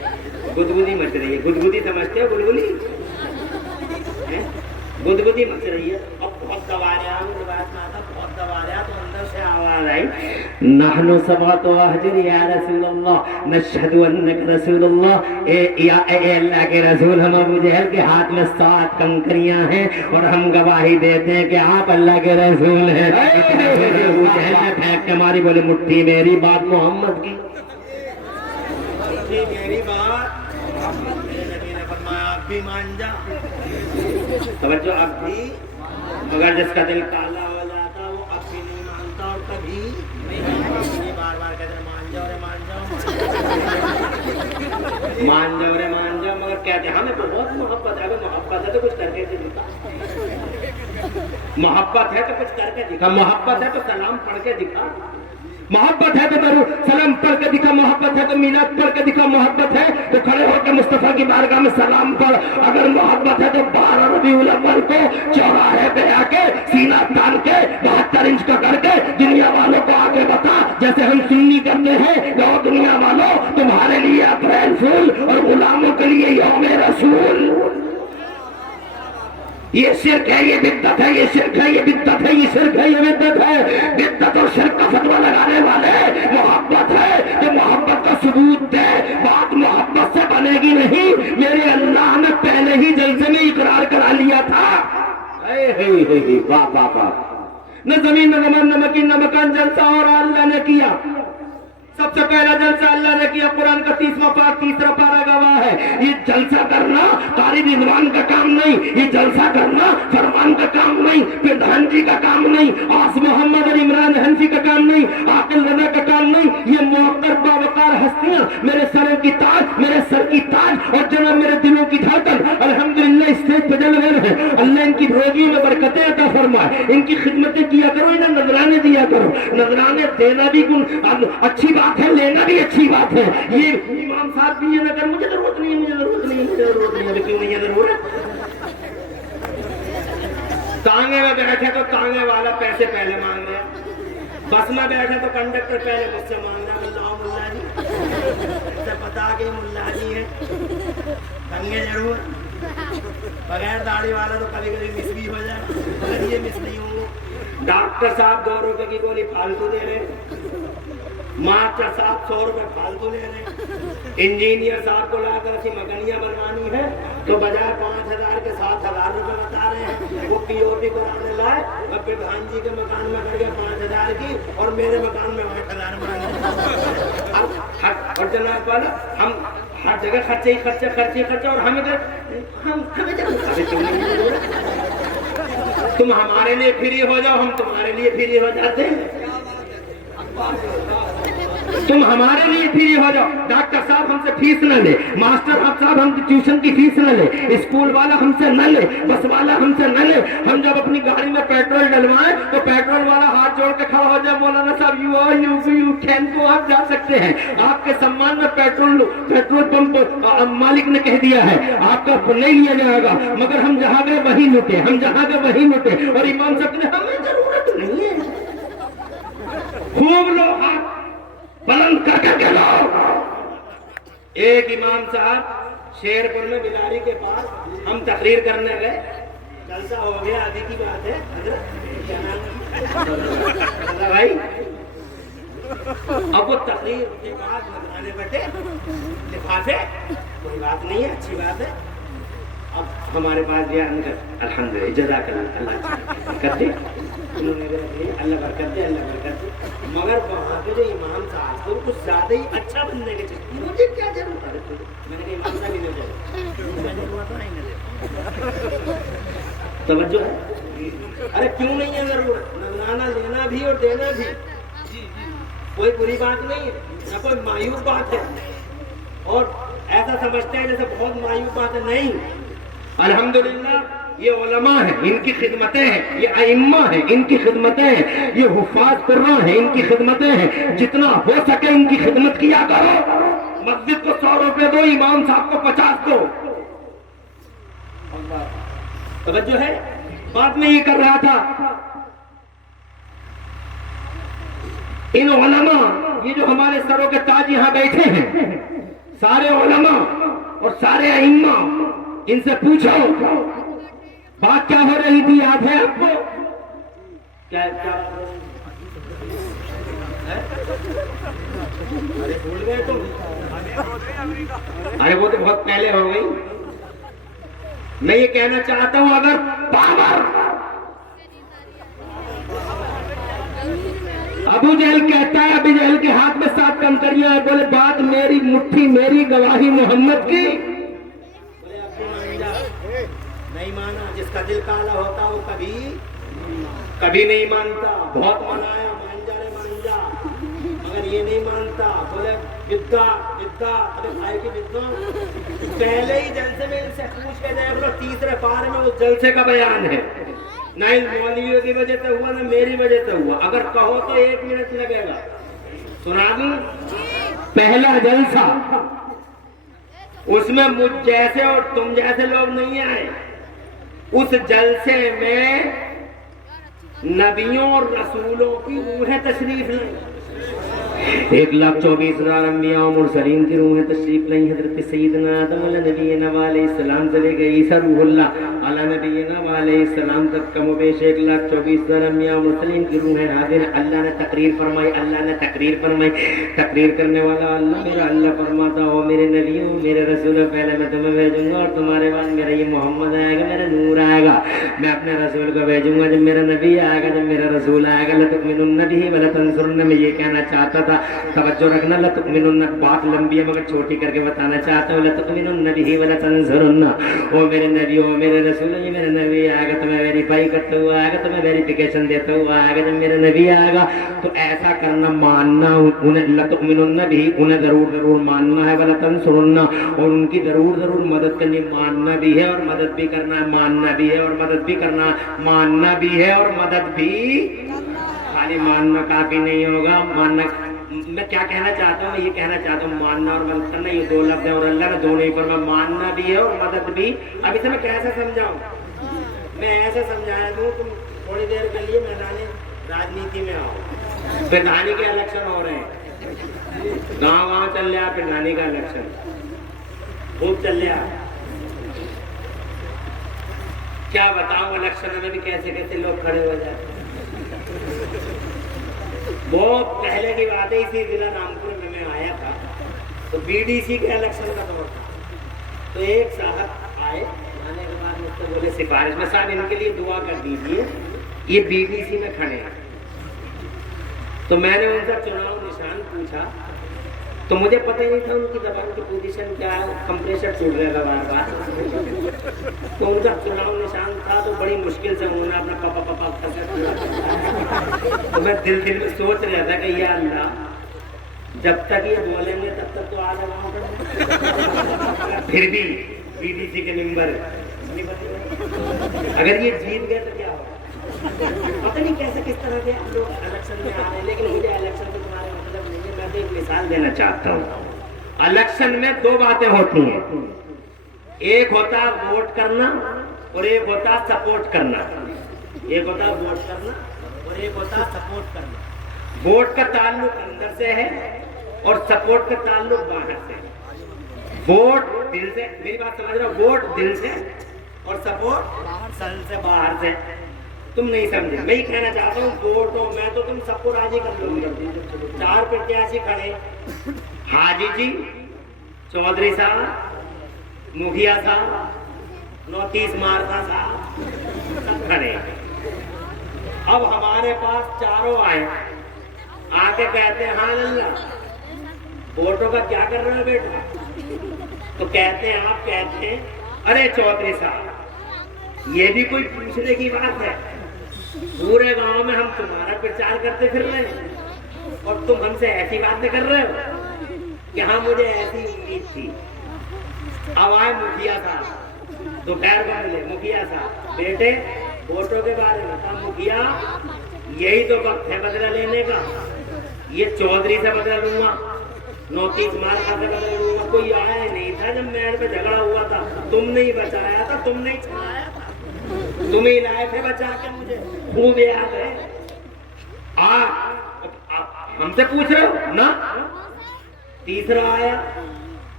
गुदगुदी मच रही है। गुदगुदी समझते हो? गुलगुली गुदगुदी मच रही है। अब बहुत दबा रहा हूँ, रिवायत में आता बहुत दबा रहा तो अंदर से आवाज आई, नहनु सबातो अहजर या रसूलल्लाह नशहदु अन्नक रसूलल्लाह। या अल्लाह के रसूल, हम अबू जहल के हाथ में 7 कंकरियां हैं और हम गवाही देते हैं कि आप अल्लाह के रसूल हैं। अबू जहल ने फेंक के मारी, बोले मुट्ठी मेरी बात मोहम्मद की, मुट्ठी मेरी बात। भी मान जा, समझो अब भी, मगर जिसका दिल काला हो जाता वो अब भी नहीं मानता और कभी नहीं। बार बार कहते मान जाओ रे मान जाओ, मान जाओ रे मान जाओ, मगर कहते हमें बहुत मोहब्बत है। मोहब्बत है तो कुछ करके दिखा, मोहब्बत है तो कुछ करके दिखा, मोहब्बत है तो सलाम पढ़ के दिखा, मोहब्बत है तो दरूद सलाम पढ़ के दिखा, मोहब्बत है तो मीनात पढ़ के दिखा, मोहब्बत है तो खड़े होकर मुस्तफा की बारगाह में सलाम पढ़। अगर मोहब्बत है तो 12 रबीउल अव्वल को चौराहे पे आके सीना तान के 72 इंच का करके दुनिया वालों को आके बता, जैसे हम सुन्नी करते हैं, लो दुनिया वालों तुम्हारे लिए अप्रैल फूल और गुलामों के लिए यौम रसूल। ये शिर्क है, ये बिद्दत है, ये शिर्क है, ये बिद्दत है, ये शिर्क है, ये बिद्दत है। बिद्दत और शिर्क का फतवा लगाने वाले मोहब्बत है तो मोहब्बत का सबूत दे, बात मोहब्बत से बनेगी नहीं। मेरे अल्लाह ने पहले ही जलसे में इकरार करा लिया था। वाह वाह वाह, न जमीन न जमान न मकीन न मकान, जलसा और अल्लाह ने किया। सबसे पहला जलसा अल्लाह ने किया, कुरान का 30वां पारा 3रा पारा गवाह है। ये जलसा करना कारी रिजवान का काम नहीं, ये जलसा करना फरमान का काम नहीं, प्रधान जी का काम नहीं, आस मोहम्मद और इमरान हनफी का काम नहीं, आकिल रजा का काम नहीं। ये मुअक्कर बावकार हस्तियां मेरे सरों की ताज, मेरे सर की ताज और जनाब मेरे दिलों की धड़कन अल्हम्दुलिल्लाह स्टेज पे जल रहे हैं। अल्लाह इनकी रोजियों में बरकतें अता फरमाए, इनकी खिदमतें किया करो, इन्हें नजराने दिया करो। नजराने देना भी अच्छी बात है, लेना भी अच्छी बात है। ये इमाम साहब भी ये ना कर, मुझे जरूरत नहीं है, मुझे जरूरत नहीं है, मुझे जरूरत नहीं है। क्यों नहीं है जरूरत? तांगे में बैठे तो तांगे वाला पैसे पहले मांग रहे, बस में बैठे तो कंडक्टर पहले मुझसे मांग रहा, लाओ मुल्ला जी, तो बता के मुल्ला जी है, तंगे जरूर। बगैर दाढ़ी वाला तो कभी कभी मिस भी हो जाए, ये मिस नहीं होंगे। डॉक्टर साहब 2 रुपए की गोली फालतू दे रहे, मास्टर साहब 100 रुपए फालतू ले रहे, इंजीनियर साहब को लाकर अच्छी मकानियां बनवानी है तो बजाय 5000 के 7000 रुपए बता रहे हैं। वो पीओपी कराने लाए, अब प्रधान जी के मकान में करके 5000 की और मेरे मकान में 8000 मांगे। और जनाब वाला हम हर जगह खर्चे ही खर्चे, खर्चे ही खर्चे, और हमें तुम हमारे लिए फ्री हो जाओ, हम तुम्हारे लिए फ्री हो जाते हैं। तुम हमारे लिए फ्री हो जाओ, डॉक्टर साहब हमसे फीस न ले, मास्टर साहब हमसे ट्यूशन की फीस न ले, स्कूल वाला हमसे न ले, बस वाला हमसे न ले। हम जब अपनी गाड़ी में पेट्रोल डलवाएं तो पेट्रोल वाला हाथ जोड़ के खड़ा हो जाए, मौलाना साहब यू कैन को आप जा सकते हैं, आपके सम्मान में पेट्रोल पंप मालिक ने कह दिया है आपका नहीं लिया जाएगा, मगर हम जहाँ गए वही लुटे, हम जहाँ गए वही लुटे। और इमाम साहब ने हमें जरूरत नहीं है, खूब लो हाथ बुलंद करके लो। एक इमाम साहब शेरपुर में बिलारी के पास हम तकरीर करने गए, जलसा हो गया, आगे की बात है भाई। اب وہ تقریر کے بعد نگرانے بیٹھے لفافے، کوئی بات نہیں ہے، اچھی بات ہے. اب ہمارے پاس جو ہے الحمدللہ جزاک اللہ کرتے انہوں نے اللہ برکت دے، اللہ برکت دے. مگر وہاں کے جو امام صاحب تھے وہ کچھ زیادہ ہی اچھا بننے کے چاہیے. مجھے کیا ضرورت ہے؟ میں نے کہا امام صاحب ہی نہ توجہ ہے. ارے کیوں نہیں ہے ضرورت؟ نگرانا لینا بھی اور دینا بھی کوئی بری بات نہیں ہے، نہ کوئی مایوب بات ہے. اور ایسا سمجھتے ہیں جیسے بہت مایوب بات ہے، نہیں. الحمدللہ یہ علماء ہیں، ان کی خدمتیں ہیں، یہ ائمہ ہیں، ان کی خدمتیں ہیں، یہ حفاظ قرآن ہیں، ان کی خدمتیں ہیں. جتنا ہو سکے ان کی خدمت کیا کرو. مسجد کو 100 روپے دو، امام صاحب کو 50 دو. توجہ ہے. بات میں یہ کر رہا تھا ان علماء، یہ جو ہمارے سروں کے تاج یہاں بیٹھے ہیں، سارے علماء اور سارے ائمہ، ان سے پوچھو بات کیا ہو رہی تھی، یاد ہے آپ کو؟ کیا ارے بھول گئے تم؟ ارے وہ تو بہت پہلے ہو گئی. میں یہ کہنا چاہتا ہوں، اگر بابر ابو جہل کہتا ہے، ابو جہل کے ہاتھ میں 7 کنکریاں ہیں، بولے بات میری مٹھی میری، گواہی محمد کی. نہیں مانا. جس کا دل کالا ہوتا وہ کبھی نہیں مانتا. بہت منایا، مان جا رے مان جا، مگر یہ نہیں مانتا. بولے بدعا بدعا، ارے بھائی کی بدعا. پہلے ہی جلسے میں ان سے پوچھ کے دیکھ لو، تیسرے پارے میں اس جلسے کا بیان ہے. نہ ان مولویوں کی وجہ سے ہوا، نہ میری وجہ سے ہوا. اگر کہو تو 1 منٹ لگے گا. سنا دوں؟ پہلا جلسہ، اس میں مجھ جیسے اور تم جیسے لوگ نہیں آئے. اس جلسے میں نبیوں اور رسولوں کی روحیں تشریف لائیں. 1,24,000 انبیاء و مرسلین کی روحیں تشریف لائیں. حضرت سیدنا آدم علیہ نبینا علیہ السلام سے لے گئے عیسیٰ روح اللہ علیہ نبینا علیہ السلام تک کم و بیش 1,24,000 انبیاء و مرسلین کی روحیں حاضر. اللہ نے تقریر فرمائی، اللہ نے تقریر فرمائی. تقریر کرنے والا اللہ، میرا اللہ فرماتا ہو میرے نبیوں میرے رسولوں، پہلے میں تمہیں بھیجوں گا اور تمہارے بعد میرا یہ محمد آئے گا، میرا نور آئے گا. میں اپنے رسول کو بھیجوں گا. جب میرا نبی آئے گا، جب میرا رسول آئے گا، لتؤمنن بہ ولتنصرن. میں یہ کہنا چاہتا تھا، توجہ رکھنا. لتؤمنن بات لمبی ہے مگر چھوٹی کر کے بتانا چاہتا ہوں. لتؤمنن بہ ولتنصرن. او میرے نبی، او میرے رسول، یہ میرا نبی آئے گا، تمہیں ویریفائی کرتا ہوا آئے گا، تمہیں ویریفیکیشن دیتا ہوا آئے گا. جب میرا نبی آئے گا تو ایسا کرنا، ماننا انہیں. لتؤمنن بہ، انہیں ضرور ماننا ہے. ولتنصرن، اور ان کی ضرور مدد کرنی. ماننا بھی ہے اور مدد بھی کرنا ہے. ماننا بھی ہے اور مدد بھی کرنا. ماننا بھی ہے اور مدد بھی. خالی ماننا کافی نہیں ہوگا. ماننا، میں کیا کہنا چاہتا ہوں؟ میں یہ کہنا چاہتا ہوں ماننا اور مدد کرنا یہ 2 لفظ ہیں، اور اللہ نے 2 نہیں فرمایا. ماننا بھی ہے اور مدد بھی. اب اسے میں کیسے سمجھاؤں؟ میں ایسے سمجھایا دوں، تم تھوڑی دیر کے لیے میدان راجنیتی میں آؤ. پردھانی کے الیکشن ہو رہے ہیں، گاؤں چل رہا پردھانی کا الیکشن، خوب چل رہا. کیا بتاؤں الیکشن میں بھی کیسے لوگ کھڑے ہو جاتے. بہت پہلے کی بات ہے، اسی ضلع رامپور میں آیا تھا تو BDC کے الیکشن کا دور تھا. تو ایک صاحب آئے، آنے کے بعد مجھ سے بولے سفارش میں، صاحب ان کے لیے دعا کر دیجیے، یہ BDC میں کھڑے ہیں. تو میں نے ان سے چناؤ نشان پوچھا تو مجھے پتہ ہی نہیں تھا ان کی زبان کی پوزیشن کیا ہے. کمپریشر ٹوٹ گیا تھا بار بار. تو ان کا چناؤ نشان تھا تو بڑی مشکل سے انہوں نے اپنا پاپا تو میں دل میں سوچ رہا تھا کہ یا اللہ، جب تک یہ بولیں گے تب تک تو آ جاؤں. پھر بھی BDC کے ممبر اگر یہ جیت گئے تو کیا ہوگا؟ پتہ نہیں کیسے کس طرح کے لوگ الیکشن میں آ رہے ہیں. لیکن مجھے الیکشن سے تمہارے مطلب نہیں ہے. میں تو ایک مثال دینا چاہتا ہوں. الیکشن میں 2 باتیں ہوتی ہیں، ایک ہوتا ہے ووٹ کرنا اور ایک ہوتا ہے سپورٹ کرنا. ایک ہوتا ہے ووٹ کرنا اور ایک ہوتا ہے سپورٹ کرنا. ووٹ کا تعلق اندر سے ہے اور سپورٹ کا تعلق باہر سے. ووٹ دل سے، میری بات سمجھ رہا ہو، ووٹ دل سے اور سپورٹ سل سے باہر سے. तुम नहीं समझे। मैं ही कहना चाहता हूँ वोटों में तो तुम सबको राजी कर लो। 4 प्रत्याशी खड़े, हाजी जी, चौधरी साहब, मुखिया साहब, नौतीस मारता साहब, सब खड़े। अब हमारे पास चारों आए, आके कहते हैं हाँ लल्ला वोटों का क्या कर रहे हो बेटा? तो कहते हैं, आप कहते हैं अरे चौधरी साहब ये भी कोई पूछने की बात है? पूरे गांव में हम तुम्हारा प्रचार करते फिर रहे हैं और तुम हमसे ऐसी बातें कर रहे हो कि हाँ मुझे ऐसी उम्मीद थी। अब आए मुखिया साहब, दोपहर को मिले मुखिया साहब, बेटे वोटों के बारे में कहा मुखिया यही तो वक्त है बदला लेने का। ये चौधरी से बदला लूंगा, नौतीस मार्का से बदला लूंगा। कोई आया ही नहीं था जब मेरे पे झगड़ा हुआ था, तुमने ही बचाया था, तुमने ही छुड़ाया था, तुम ही लाए थे बचा के मुझे, खूब याद है। हमसे पूछ रहे हो ना? तीसरा आया,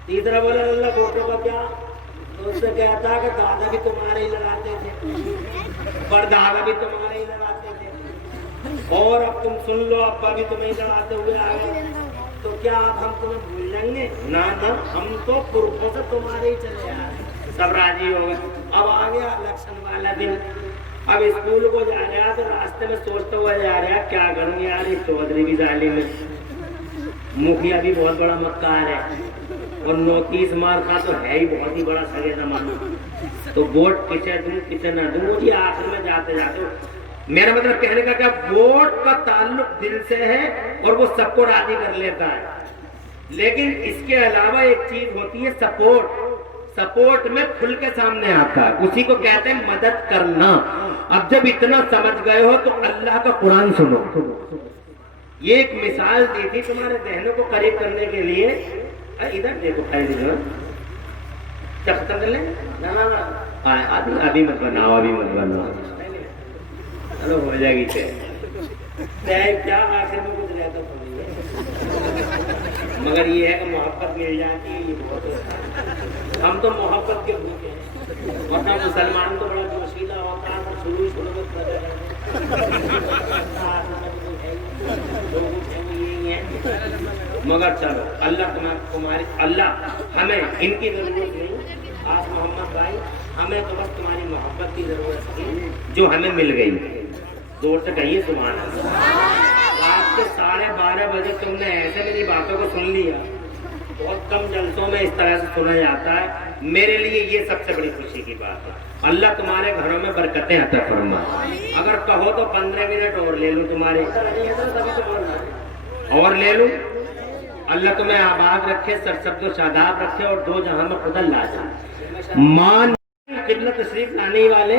तीसरा बोला अल्लाह वोटों का क्या? तो उससे कहता कि दादा भी तुम्हारे ही लगाते थे, पर दादा भी तुम्हारे ही लगाते थे, और अब तुम सुन लो अब्बा भी तुम्हें ही लगाते हुए आ गए, तो क्या अब हम तुम्हें भूल जाएंगे? ना ना, हम तो पुरखों से तुम्हारे ही चले आ रहे। सब राजी हो गए। अब आ गया इलेक्शन वाला दिन, अब स्कूल को जा रहा तो रास्ते में सोचते हुए जा रहा क्या करूं यार, इस चौधरी की जाली में मुखिया भी बहुत बड़ा मक्कार है और नौतीस मार का तो है ही बहुत ही बड़ा सगे जमाना, तो वोट किसे दूं किसे ना दूं? मुझे आखिर में जाते जाते मेरा मतलब कहने का क्या, वोट का ताल्लुक दिल से है और वो सबको राजी कर लेता है। लेकिन इसके अलावा एक चीज होती है सपोर्ट, सपोर्ट में खुल के सामने आता है, उसी को कहते हैं मदद करना। अब जब इतना समझ गए हो तो अल्लाह का कुरान सुनो। ये एक मिसाल दी थी तुम्हारे जहनों को करीब करने के लिए। इधर देखो अभी मत बनाओ, अभी मत बनाओ, चलो हो जाएगी क्या आखिर में कुछ रहता थोड़ी है, मगर ये है कि मोहब्बत मिल जाती है, ये बहुत होता है। हम तो मोहब्बत के भूखे हैं, वरना मुसलमान तो बड़ा जोशीला होता है, शुरू शुरू में मगर चलो अल्लाह अल्लाह हमें इनकी जरूरत नहीं। आज मोहम्मद भाई हमें तो बस तुम्हारी मोहब्बत की जरूरत थी जो हमें मिल गई। जोर से कहिए सुभान अल्लाह। रात के 12:30 बजे तुमने ऐसे मेरी बातों को सुन लिया। बहुत कम जलसों में इस तरह से सुना जाता है। मेरे लिए ये सबसे बड़ी खुशी की बात है। अल्लाह तुम्हारे घरों में बरकतें अता फरमाए। अगर कहो तो 15 मिनट और ले लूं तुम्हारे, और ले लूं। अल्लाह तुम्हें आबाद रखे, सरसब्दो शादाब रखे और दो जहां में खुदा ला जाए। मान कितना तशरीफ लाने वाले,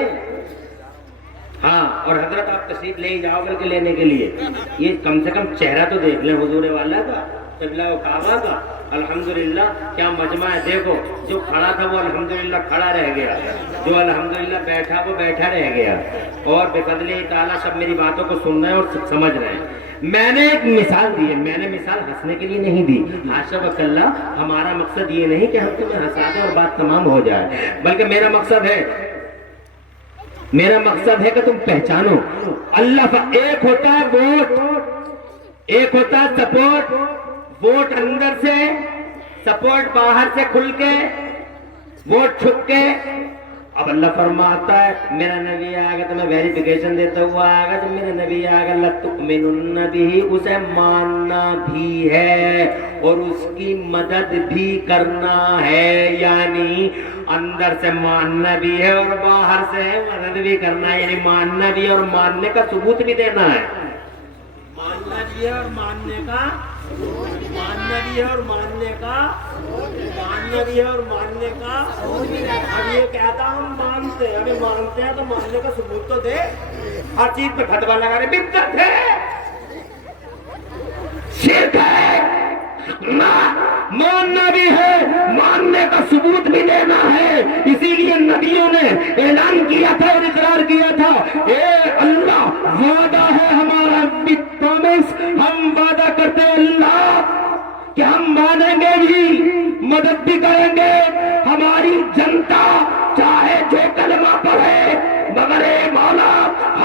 हाँ, और हजरत आप तशरीफ ले जाओ करके लेने के लिए ये कम से कम चेहरा तो देख लें हुजूर वाला का, क़िबला काबा का। अल्हम्दुलिल्लाह क्या मजमा है। देखो जो खड़ा था वो अल्हम्दुलिल्लाह खड़ा रह गया, जो अल्हम्दुलिल्लाह बैठा वो बैठा रह गया, और बेफज़ले ताला सब मेरी बातों को सुन रहे हैं और समझ रहे हैं। मैंने एक मिसाल दी है, मैंने मिसाल हंसने के लिए नहीं दी, हाशा वकल्ला। हमारा मकसद ये नहीं कि हम तुम्हें हंसा दें और बात तमाम हो जाए, बल्कि मेरा मकसद है कि तुम पहचानो अल्लाह। एक होता है वोट, एक होता है सपोर्ट। वोट अंदर से, सपोर्ट बाहर से खुल के, वोट छुप के। अब अल्लाह फरमाता है मेरा नबी आएगा तो मैं वेरिफिकेशन देता हुआ आएगा। जब मेरा नबी आएगा लतुमिनुन्ना बिही, उसे मानना भी है और उसकी मदद भी करना है, यानी अंदर से मानना भी है और बाहर से मदद भी करना है, यानी मानना भी है और मानने का सबूत भी देना है। मानना भी है और मानने का, मानना भी है और मानने का, मानना भी है और मानने का। अब ये कहता हम मानते हैं, अभी मानते हैं तो मानने का सबूत तो दे। हर चीज पे फतवा लगा रहे, बिदअत है, शिर्क है। मानना भी है, मानने का सबूत भी देना है। इसीलिए नबियों ने ऐलान किया था और इकरार किया था, ए अल्लाह वादा है हमारा, विद प्रॉमिस, हम वादा करते हैं अल्लाह कि हम मानेंगे भी, मदद भी करेंगे। हमारी जनता चाहे जो कलमा पढ़े, मगर ए मौला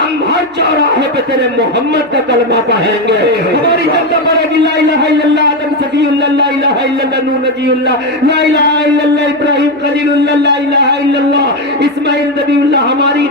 हम हर चौराहे पे तेरे मोहम्मद का कलमा पढ़ेंगे। हमारी जनता पढ़ेगी ला इलाहा इल्लल्लाह आदम सफीउल्लाह, ला इलाहा इल्लल्लाह नूह नजीउल्लाह, ला इलाहा इल्लल्लाह इब्राहिम खलीलुल्लाह, ला इलाहा इल्लल्लाह इस्माइल नबीउल्लाह। हमारी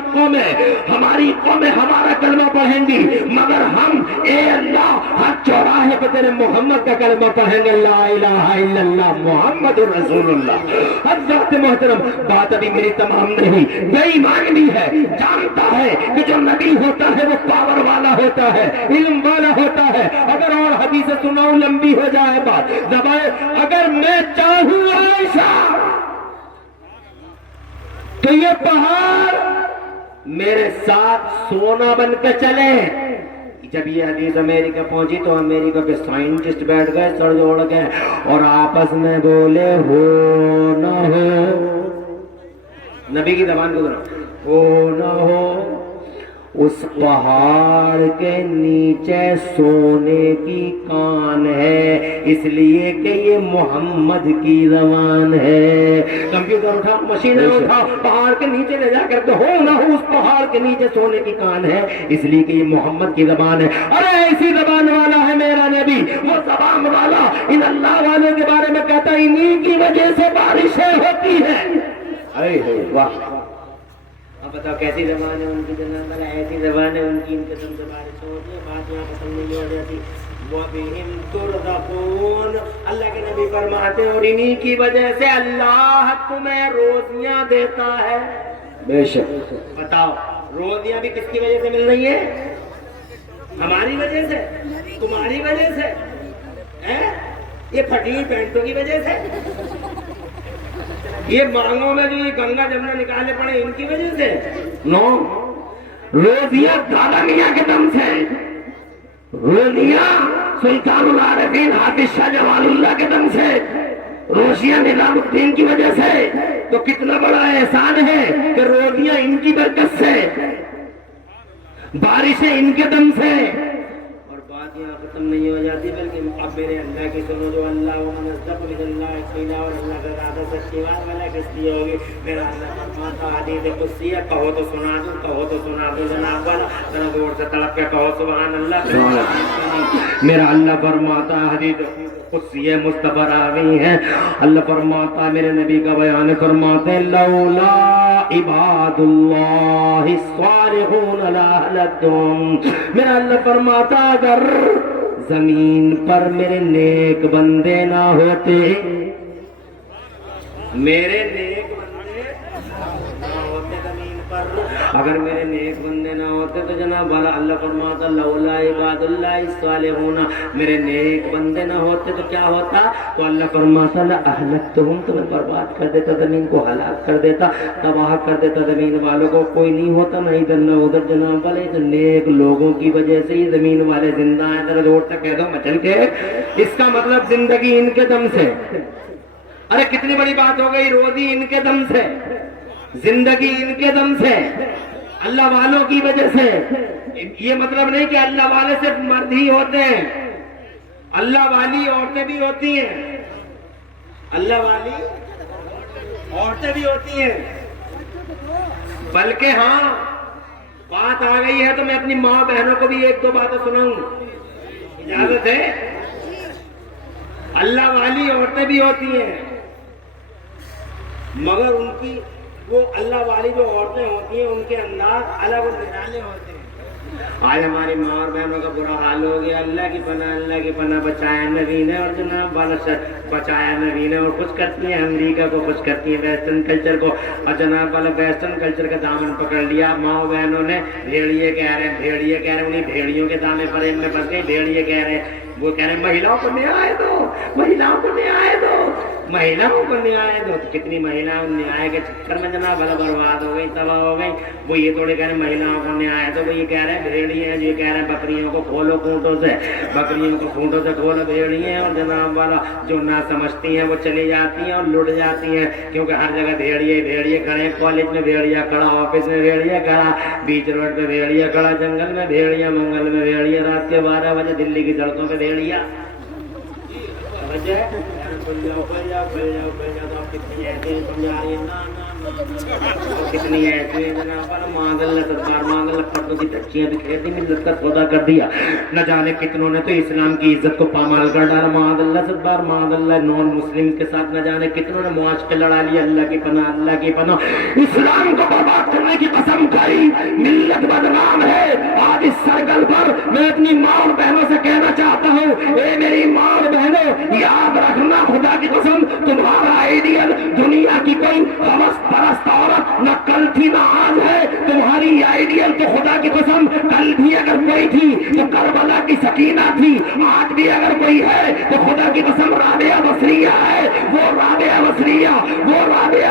कौमें हमारा कलमा पढ़ेंगी, मगर हम ए अल्लाह हर चौराहे पे तेरे मोहम्मद का कलमा पढ़ेंगे, ला इलाहा इल्लल्लाह मुहम्मदुर रसूलुल्लाह। हज़रत मोहतरम, बात अभी मेरी तमाम नहीं, बेईमान भी है, जानता है कि जो नबी होता है वो पावर वाला होता है, इल्म वाला होता है। अगर और हदीस सुनाऊं लंबी हो जाए बात, अगर मैं चाहूं आयशा तो ये पहाड़ मेरे साथ सोना बन के चले। जब ये हदीस अमेरिका पहुंची तो अमेरिका के साइंटिस्ट बैठ गए, सर जोड़ गए और आपस में बोले हो न हो, नबी की जबान को हो न हो, उस पहाड़ के नीचे सोने की कान है, इसलिए कि ये मोहम्मद की जबान है। कंप्यूटर उठा, मशीनें उठा, पहाड़ के नीचे ले जाकर के हो ना हो, उस पहाड़ के नीचे सोने की कान है, इसलिए कि ये मोहम्मद की जबान है। अरे ऐसी जबान वाला है मेरा नबी, वो जबान वाला इन अल्लाह वालों के बारे में कहता है इन्हीं की वजह से बारिशें होती है। अरे वाह, अब बताओ कैसी जबान है उनकी, जनाब वाला ऐसी जबान है उनकी, इनके तुम से बारिश होती है, बात यहाँ पसंद नहीं हो जाती। अल्लाह के नबी फरमाते और इन्हीं की वजह से अल्लाह तुम्हें रोजियां देता है। बेशक, बताओ रोजियां भी किसकी वजह से मिल रही है? हमारी वजह से, तुम्हारी वजह से, हैं? ये फटी हुई पैंटों की वजह से, ये मांगों में जो ये गंगा जमुना निकाले पड़े इनकी वजह से? नो, रोजियां दादा मियां के दम से, रोजियां सुल्तानुल आरिफीन हाफिज शाह जवालुल्लाह के दम से, रोजियां निजामुद्दीन की वजह से। तो कितना बड़ा एहसान है कि रोजियां इनकी बरकत से, बारिशें इनके दम से। और बात यहाँ खत्म नहीं हो जाती, बल्कि अब मेरे अल्लाह की सुनो, जो अल्लाह और अल्लाह का ज्यादा सच्ची बात वाला किसकी होगी। मेरा अल्लाह फरमाता हदीस कुदसी है, कहो तो सुना दूं, कहो तो सुना दूं जनाब वाला, जरा जोर से तड़प के कहो सुभान अल्लाह। मेरा अल्लाह फरमाता हदीस कुदसी है, मुस्तफा रावी है, अल्लाह फरमाता मेरे नबी का बयान फरमाते लौला इबादुल्लाहि स्वालिहून लहलकतुम। मेरा अल्लाह फरमाता अगर जमीन पर मेरे नेक बंदे ना होते, मेरे नेक बंदे ना होते जमीन पर, अगर मेरे नेक बंदे ना होते तो जनाब वाला अल्लाह फरमाता लौला इबादुल्लाहि स्वालिहून, मेरे नेक बंदे ना होते तो क्या होता? तो अल्लाह फरमाता ला अहलकतुहुम, तुम्हें बर्बाद कर देता, जमीन को हलाक कर देता, तबाह कर देता जमीन वालों को। कोई नहीं होता ना इधर ना उधर जनाब वाले, तो नेक लोगों की वजह से ही जमीन वाले जिंदा है। जरा जोर तक कह दो मचल के, इसका मतलब जिंदगी इनके दम से। अरे कितनी बड़ी बात हो गई, रोजी इनके दम से, जिंदगी इनके दम से, अल्लाह वालों की वजह से। ये मतलब नहीं कि अल्लाह वाले सिर्फ मर्द ही होते हैं, अल्लाह वाली औरतें भी होती हैं, अल्लाह वाली औरतें भी होती हैं। बल्कि हाँ, बात आ गई है तो मैं अपनी माँ बहनों को भी एक दो बातें सुनाऊं, इजाजत है? अल्लाह वाली औरतें भी होती हैं, मगर उनकी वो अल्लाह वाली जो औरतें होती हैं उनके अंदाज अलग और निराले होते हैं। आज हमारी माँ और बहनों का बुरा हाल हो गया। अल्लाह की पनाह बचाया नबी ने, और जनाब वाला बचाया नबी ने, और कुछ करती हैं अमेरिका को, कुछ करती हैं वेस्टर्न कल्चर को, और जनाब वाला वेस्टर्न कल्चर का दामन पकड़ लिया माँ बहनों ने। भेड़िए कह रहे हैं, उन्हीं भेड़ियों के दाने पर इनमें फंस गए। भेड़िए कह रहे हैं, वो कह रहे हैं महिलाओं को न्याय दो, महिलाओं को न्याय दो, महिलाओं को न्याय दो। तो कितनी महिलाएं न्याय के चक्कर में जनाब वाला बर्बाद हो गई, तबाह हो गई। वो ये थोड़े कह रहे महिलाओं को न्याय दो, वो ये कह रहे हैं भेड़िए हैं, ये कह रहे हैं बकरियों को खोलो खूंटों से, बकरियों को खूंटों से खोलो भेड़िए। और जनाब वाला जो ना समझती हैं वो चली जाती हैं और लुट जाती हैं, क्योंकि हर जगह भेड़िए खड़े। कॉलेज में भेड़िया खड़ा, ऑफिस में भेड़िया खड़ा, बीच रोड पे भेड़िया खड़ा, जंगल में भेड़िया, मंगल में भेड़िया, रात के 12 बजे दिल्ली की सड़कों पे भेड़िया। खुल जाओ, तो आप कितनी ऐसे समझा रही है? ना کتنی ایسے جناب ماضل پردوں کی دھچیاں بکھیر دی، ملت کا سودا کر دیا، نہ جانے کتنوں نے تو اسلام کی عزت کو پامال کر ڈالا، معاذ اللہ نان مسلم کے ساتھ نہ جانے کتنوں نے معاشقے لڑا لیا، اللہ کی پناہ اسلام کو برباد کرنے کی قسم کھائی، ملت بدنام ہے۔ آج اس سرکل پر میں اپنی ماں اور بہنوں سے کہنا چاہتا ہوں، اے میری ماں اور بہنوں، یاد رکھنا خدا کی قسم تمہارا آئیڈیل دنیا کی کوئی ہوس پرست عورت نہ کل تھی نہ آج ہے، تمہاری آئیڈیل تو خدا کی قسم کل بھی اگر کوئی تھی تو کربلا کی سکینہ تھی، آج بھی اگر کوئی ہے تو خدا کی قسم رابعہ بصریہ ہے، وہ رابعہ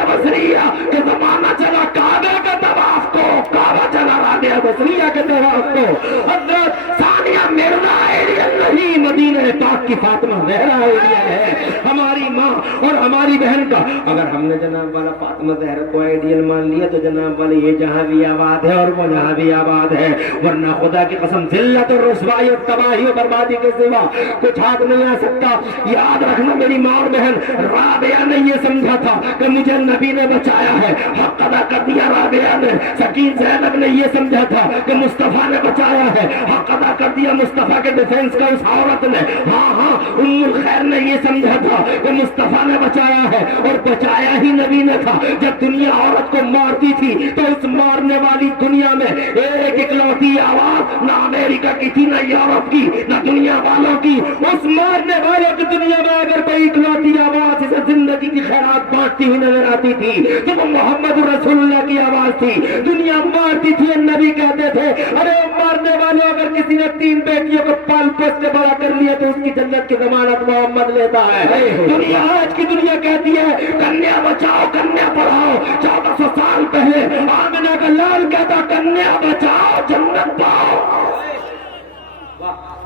بصریہ کہ زمانہ چلا کعبے کے طواف کو، کعبہ چلا رابعہ بصریہ کے طواف کو۔ حضرت ثانیہ مرزا آئیڈیل نہیں، مدینہ پاک کی فاطمہ زہرا آئیڈیل ہے، ہماری ماں اور ہماری بہن کا۔ اگر ہم نے جناب والا فاطمہ زہرا کو آئیڈیل مان لیا تو جناب والے یہ جہاں بھی آباد ہے اور وہ جہاں بھی آباد ہے، ورنہ خدا کی قسم ذلت اور رسوائی اور تباہی اور بربادی کے سوا کچھ ہاتھ نہیں آ سکتا۔ یاد رکھنا میری ماں اور بہن، رابعہ نے یہ سمجھا تھا کہ مجھے نبی نے بچایا ہے، حق ادا کر دیا رابعہ نے۔ سکین زینب نے یہ سمجھا تھا کہ مصطفیٰ نے بچایا ہے، حق ادا کر دیا مصطفیٰ کے ڈیفینس کا اس عورت نے۔ ہاں ام الخیر نے یہ سمجھا تھا کہ مصطفیٰ نے بچایا ہے، اور بچایا ہی نبی نے تھا۔ جب دنیا عورت کو مارتی تھی تو اس مارنے والی دنیا میں ایک اکلوتی آواز نہ امریکہ کی تھی، نہ یورپ کی، نہ دنیا والوں کی۔ اس مارنے والوں کی دنیا میں اگر کوئی اکلوتی آواز اسے زندگی کی خیرات بانٹتی ہوئی نظر آتی تھی تو وہ محمد رسول اللہ کی آواز تھی۔ دنیا مارتی تھی، نبی کہتے تھے ارے مارنے والوں اگر کسی نے 3 بیٹیوں کو پال پوس کے بڑا کر لیا تو اس کی جنت کی ضمانت محمد لیتا ہے۔ دنیا آج کی دنیا کہتی ہے کنیا بچاؤ کنیا پڑھاؤ۔ 1400 سال پہلے آمنہ کا لال کہتا کنیا بچاؤ جنت پاؤ،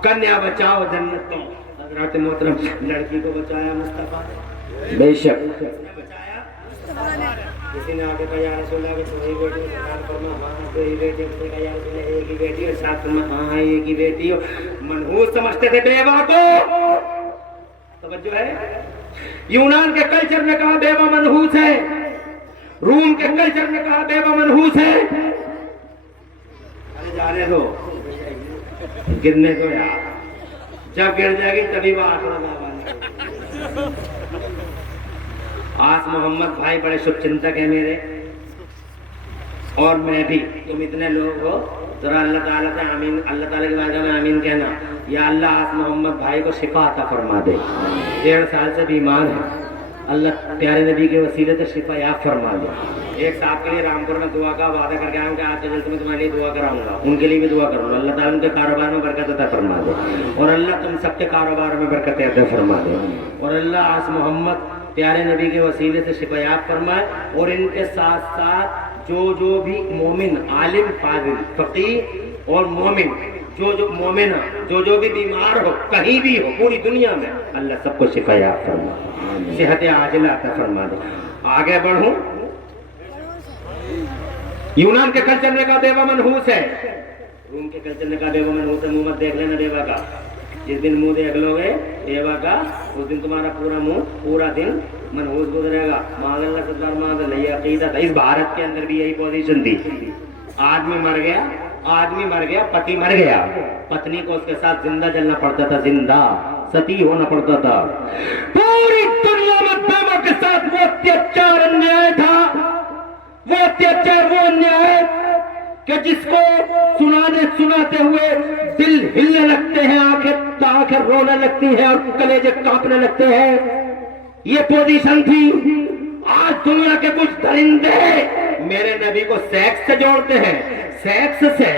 کنیا بچاؤ جنت پاؤ۔ حضرات محترم، لڑکی کو بچایا مصطفیٰ نے، بے شک بچایا کسی نے آگے کہا یا رسول اللہ کہ تو ہی بیٹی ہو، سرکار فرما ہاں تو ہی بیٹی ہو، کہا یا رسول اللہ ایک ہی بیٹی ہو، ساتھ فرما ہاں ایک ہی بیٹی ہو۔ منحوس سمجھتے تھے بیوہ کو، توجہ ہے، یونان کے کلچر نے کہا بیوہ منحوس ہے، روم کے کلچر نے کہا بیوہ منحوس ہے۔ ارے جانے دو، گرنے دو یار، جب گر جائے گی تبھی وہ آخرت آواز۔ آج محمد بھائی بڑے شبھ چنتک ہیں میرے، اور میں بھی، تم اتنے لوگ ہو، ذرا اللہ تعالیٰ سے آمین، اللہ تعالیٰ کی بارگاہ میں آمین کہنا، یا اللہ آج محمد بھائی کو شفا عطا فرما دے، 1.5 سال سے بیمار ہے، اللہ پیارے نبی کے وسیلے سے شفا یاب فرما دے۔ ایک صاحب کے لیے رامپور میں دعا کا وعدہ کر کے آیا ہوں کہ آج کے جلسے میں تمہارے لیے دعا کراؤں گا، ان کے لیے بھی دعا کروں گا، اللہ تعالیٰ ان کے کاروبار میں برکت عطا فرما دے، اور اللہ تم سب کے کاروبار میں برکت عطا فرما دے، اور اللہ آج محمد پیارے نبی کے وسیلے سے شفا یاب فرمائے، اور ان کے ساتھ ساتھ جو بھی مومن عالم فاضل فقیر اور مومن جو مومن جو بھی بیمار ہو کہیں بھی ہو پوری دنیا میں، اللہ سب کو شفا یاب فرما، صحت عاجلہ عطا فرما دے۔ آگے بڑھوں، یونان کے کلچر نے کہا بیوہ منحوس ہے، روم کے کلچر نے کہا بیوہ منحوس ہے، منہ مت دیکھ لینا بیوہ کا، جس دن منہ دیکھ لو گے بیوہ کا اس دن تمہارا پورا منہ پورا دن منحوس گزرے گا۔ معاذ اللہ صدر معاذ اللہ، یہ عقیدہ تھا۔ اس بھارت کے اندر بھی یہی پوزیشن تھی، آدمی مر گیا پتی مر گیا، پتنی کو اس کے ساتھ زندہ جلنا پڑتا تھا، زندہ ستی ہونا پڑتا تھا۔ پوری دنیا میں بیوہ کے ساتھ وہ اتیاچار انیائے تھا، وہ اتیاچار وہ انیائے کہ جس کو سناتے ہوئے دل ہلنے لگتے ہیں، آنکھیں رونے لگتی ہیں اور کلیجے کانپنے لگتے ہیں۔ یہ پوزیشن تھی۔ آج دنیا کے کچھ درندے میرے نبی کو سیکس سے جوڑتے ہیں، سیکس سے،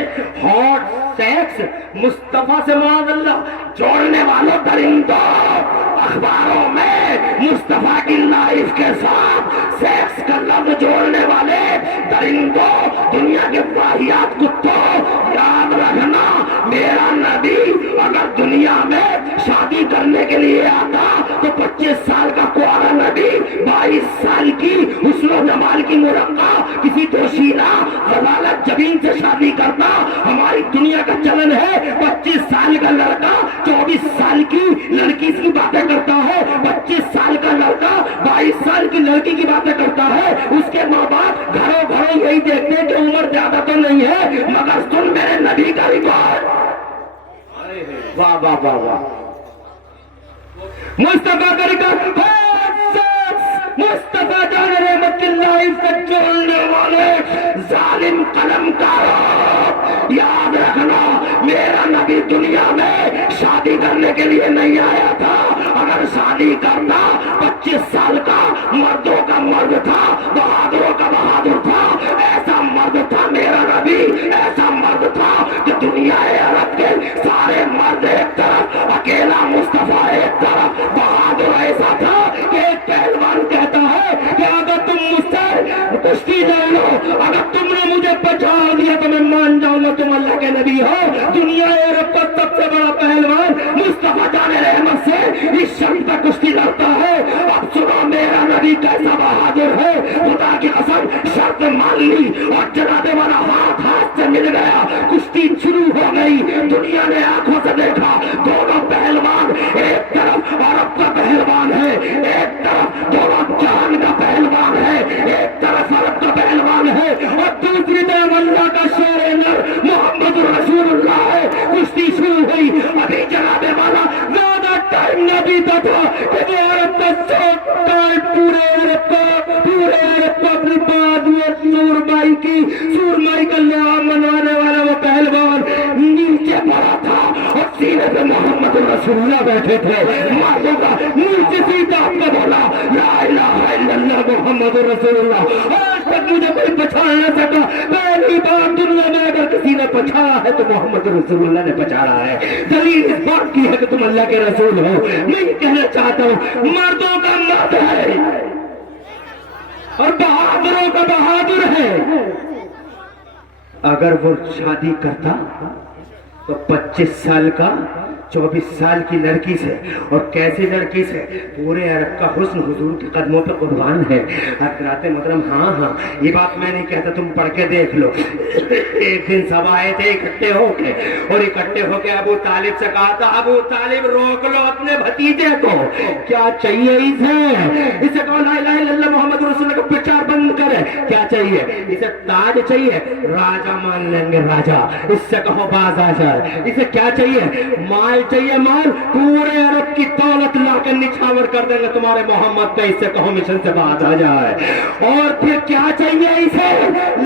ہاٹ سیکس، مصطفیٰ سے معاذ اللہ جوڑنے والوں درندوں، اخباروں میں مصطفیٰ کی لائف کے ساتھ سیکس کا لفظ جوڑنے والے درندوں، دنیا کے واہیات کتوں، یاد رکھنا میرا نبی اگر دنیا میں شادی کرنے کے لیے آتا تو 25 سال کا کوارا نبی 22 سال کی حسن و جمال کی مرقع کسی دوشیلا غزالت جبین سے شادی کرتا. ہماری دنیا کا چلن ہے 25 سال کا لڑکا 24 سال کی لڑکی کی باتیں کرتا ہے, 25 سال کا لڑکا 22 سال کی لڑکی کی باتیں کرتا ہے. اس کے ماں باپ گھروں گھروں یہی دیکھتے ہیں کہ عمر زیادہ تو نہیں ہے, مگر سن میرے نبی کا ریکارڈ. واہ واہ واہ واہ, مصطفیٰ کا ریکارڈ, مصطفیٰ جان رحمت اللہ سے جوڑنے والے ظالم قلم کاروں, یاد رکھنا میرا نبی دنیا میں شادی کرنے کے لیے نہیں آیا تھا. اگر شادی کرنا 25 سال کا مردوں کا مرد تھا, بہادروں کا بہادر تھا, ایسا مرد تھا میرا نبی, ایسا مرد تھا کہ دنیا عرب کے سارے مرد ایک طرف, اکیلا مصطفیٰ ایک طرف. بہادر ایسا تھا کہ ایک پہلوان کہتا ہے کہ اگر تم مجھ سے کشتی لے لو, اگر تم نے مجھے پہچان دیا تو میں مان جاؤں گا تم اللہ کے نبی ہو. دنیا عرب کا سب سے بڑا پہلوان مصطفیٰ جان رحمت سے اس شرط پر کشتی لڑتا ہے. اب سنو میرا نبی کیسا بہادر ہے, خدا کی قسم شرط مان لی اور جناب والا ہاتھ سے مل گیا, کشتی شروع ہو گئی. دنیا نے آنکھوں سے دیکھا دونوں پہلوان, ایک طرف عرب کا پہلوان ہے, ایک طرف دونوں جہان کا پہلوان ہے, ایک طرف عرب کا پہلوان ہے اور دوسری طرف اللہ کا شیر نر محمد رسول اللہ ہے. کشتی شروع ہوئی. ابھی جناب والا زیادہ ٹائم نہ بیتا تھا کہ وہ عرب کا پورے عرب کو اپنی بات سورمائی کا لعاب منوانے والا وہ پہلوان نیچے پڑا تھا اور سینے پہ محمد رسول اللہ بیٹھے تھے. مردوں کا نیچے سیدھا اپنا بولا لا الہ الا اللہ محمد رسول اللہ. آج تک مجھے کوئی پہچان نہ سکا, پہلی بار دنیا میں اگر کسی نے پہچانا ہے تو محمد رسول اللہ نے پہچانا ہے. دلیل اس بات کی ہے کہ تم اللہ کے رسول ہو. میں یہ کہنا چاہتا ہوں مردوں کا مرد ہے اور بہادروں کا بہادر ہے. اگر وہ شادی کرتا تو 25 سال کا 24 سال کی لڑکی سے, اور کیسی لڑکی سے, پورے عرب کا حسن حضور کے قدموں پہ قربان ہے. حضرات محترم, ہاں یہ بات میں نہیں کہتا, تم پڑھ کے دیکھ لو. ایک دن سب آئے تھے اکٹھے ہو کے ابو طالب سے کہا تھا, ابو طالب روک لو اپنے بھتیجے کو, کیا چاہیے اسے کہو لا الہ الا اللہ محمد رسول اللہ کا پرچار بند کرے. کیا چاہیے اسے؟ تاج چاہیے, راجا مان لیں گے راجا. اس سے کہو باز آ جائے. اسے کیا چاہیے؟ مال چاہیے, مال. پورے عرب کی دولت لا کے نچھاور کر دیں گے تمہارے محمد پہ. اس سے کہو مشن سے باز آ جائے. اور پھر کیا چاہیے اسے؟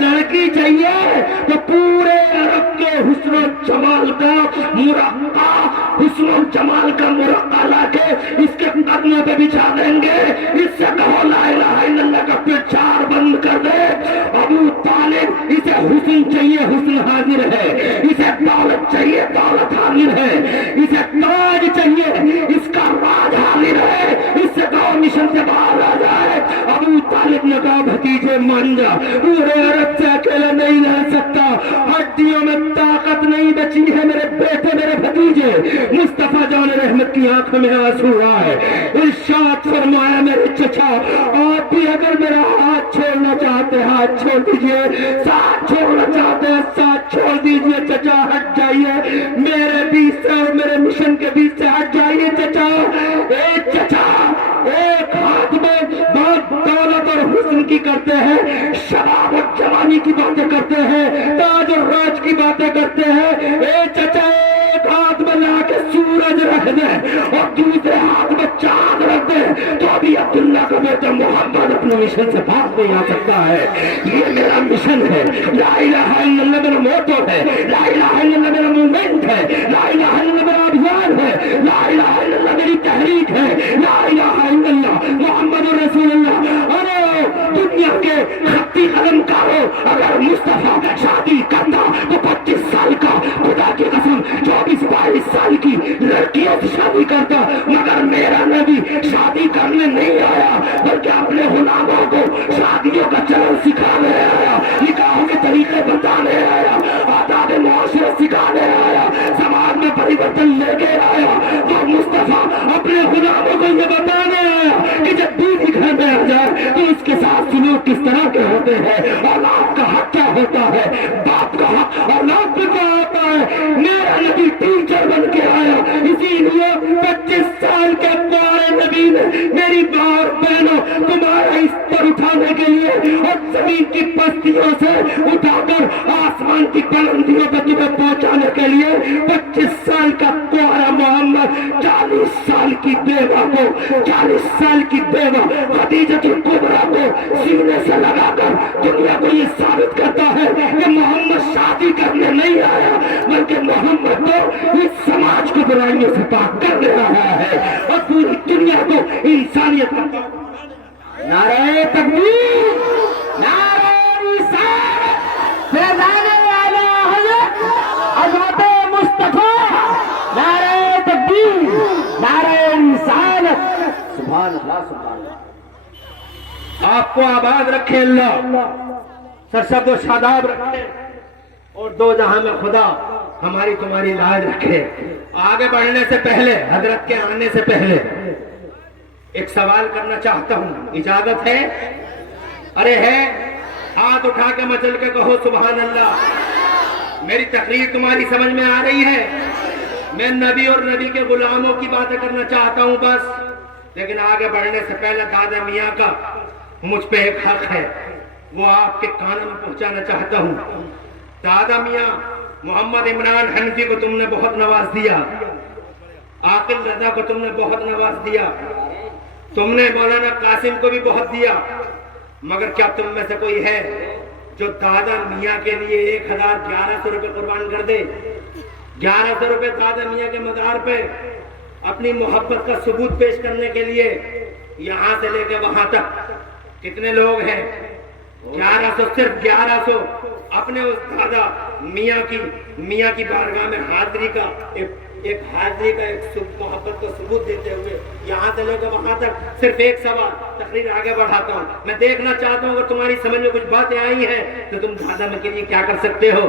لڑکی چاہیے تو پورے عرب کے حسن و جمال کا مرقع, حسن و جمال کا مرقع لا کے اس کے قدموں پہ بچھا دیں گے. اس سے کہو لا الہ الا اللہ کا پرچار بند کر دے. ابو طالب اسے حسن چاہیے, حسن حاضر ہے. اسے دولت چاہیے, دولت حاضر ہے. اسے تاج چاہیے, اس کا راج حاضر ہے. اس سے کہو مشن سے باہر آ جائے. ابو طالب نے کہا بھتیجے مان جا, پورے عرب سے اکیلا نہیں رہ سکتا, ہڈیوں میں طاقت نہیں بچی ہے میرے بیٹے میرے بھتیجے. مصطفیٰ جان رحمت کی آنکھ میں آنسو آئے. ارشاد فرمایا میرے چچا, آپ بھی اگر میرا ہاتھ چھوڑنا چاہتے ہاتھ چھوڑ دیجئے, ساتھ چھوڑنا چاہتے ہیں ساتھ چھوڑ دیجئے. چچا ہٹ جائیے میرے بیچ سے اور میرے مشن کے بیچ سے, ہٹ جائیے چچا. ایک ہاتھ میں بہت دولت اور حسن کی کرتے ہیں, شباب اور جوانی کی باتیں کرتے ہیں, تاج اور راج کی باتیں کرتے ہیں. اے چچا ایک ہاتھ میں لا کے سورج رکھ دیں اور دوسرے ہاتھ میں چاند رکھ دیں تو ابھی عبداللہ کا بیٹا محمد اپنے مشن سے باہر نہیں آ سکتا ہے. یہ میرا مشن ہے. لا الہ الا اللہ میرا موٹو ہے, لا الہ الا اللہ میرا مومنٹ ہے, لا الہ الا اللہ میرا ابھیان ہے, لا الہ الا اللہ میری تحریک ہے, لا الہ الا اللہ محمد رسول اللہ. ارے دنیا کے خطی قلم کارو, اگر مصطفیٰ شادی کرتا تو 25 سال کا, خدا کی قسم 24-22 سال کی لڑکیوں سے شادی کرتا. مگر میرا نبی شادی کرنے نہیں آیا بلکہ اپنے غلاموں کو شادیوں کا چلن سکھانے آیا, نکاحوں کے طریقے بتانے آیا, آداب معاشرت سکھانے آیا, سماج میں پریورتن لے کے آیا. اور مصطفیٰ दफा अपने गुलामों को ये बताने आया कि जब बीवी घर में आ जाए तो उसके साथ सलूक किस तरह के होते हैं, औलाद का हक क्या होता है, बाप का हक औलाद पे क्या होता है। मेरा नबी टीचर बन के आया, इसीलिए 25 साल के प्यारे नबी ने मेरी माँ और बहनों तुम्हारा स्तर उठाने के लिए और जमीन की पस्तियों से उठाकर आसमान की बुलंदियों पे तुम्हें पहुंचाने के लिए 25 साल का प्यारा मोहम्मद 40 साल की बेवा को, 40 साल की बेवा खदीजतुल कुबरा को सीने से लगाकर दुनिया को ये साबित करता है कि मोहम्मद शादी करने नहीं आया, बल्कि मोहम्मद तो इस समाज को बुराइयों से पाक करने आया है और पूरी दुनिया को इंसानियत का। नारे तकबीर, नारे रिसालत, फैज़ाने आला हज़रत हज़रत मुस्तफा, नारे तकबीर, नारे रिसालत। सुभान अल्लाह, सुभान अल्लाह। आपको आबाद रखे अल्लाह, सरसब्द व शादाब रखे और दो जहां में खुदा हमारी तुम्हारी लाज रखे। आगे बढ़ने से पहले, हजरत के आने से पहले एक सवाल करना चाहता हूं, इजाजत है? अरे है, हाथ उठा के मचल के कहो सुभान अल्लाह। मेरी तकरीर तुम्हारी समझ में आ रही है? मैं नबी और नबी के गुलामों की बातें करना चाहता हूं बस। लेकिन आगे बढ़ने से पहले दादा मियाँ का मुझ पे एक हक है, वो आपके कानों में पहुंचाना चाहता हूं। दादा मियाँ, मोहम्मद इमरान हनफी को तुमने बहुत नवाज दिया, आकिल रजा को तुमने बहुत नवाज दिया, तुमने मौलाना कासिम को भी बहुत दिया, मगर क्या तुम में से कोई है जो दादा मियाँ के लिए 1100 रुपए कुर्बान कर दे? 1100 रुपए दादा मियाँ के मज़ार पे अपनी मोहब्बत का सबूत पेश करने के लिए यहाँ से लेके वहां तक कितने लोग हैं? 1100, सिर्फ 1100 अपने उस दादा मियाँ की बारगाह में हाजिरी का एक मोहब्बत का सबूत देते हुए यहाँ से लेकर वहां तक सिर्फ एक सवाल, तकरीर आगे बढ़ाता हूँ। मैं देखना चाहता हूँ अगर तुम्हारी समझ में कुछ बातें आई हैं तो तुम दादा मियाँ के लिए क्या कर सकते हो।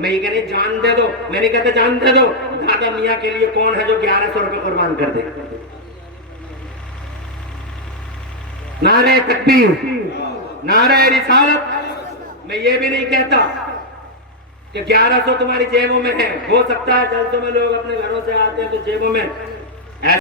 मैं ये कहने जान दे दो, मैं नहीं कहता जान दे दो, दादा मियाँ के लिए कौन है जो 1100 रुपए कुर्बान कर दे? नारे तकबीर, नारे रिसालत। मैं ये भी नहीं कहता कि 1100 तुम्हारी जेबों में है, हो सकता है जलसों में लोग अपने घरों से आते हैं तो जेबों में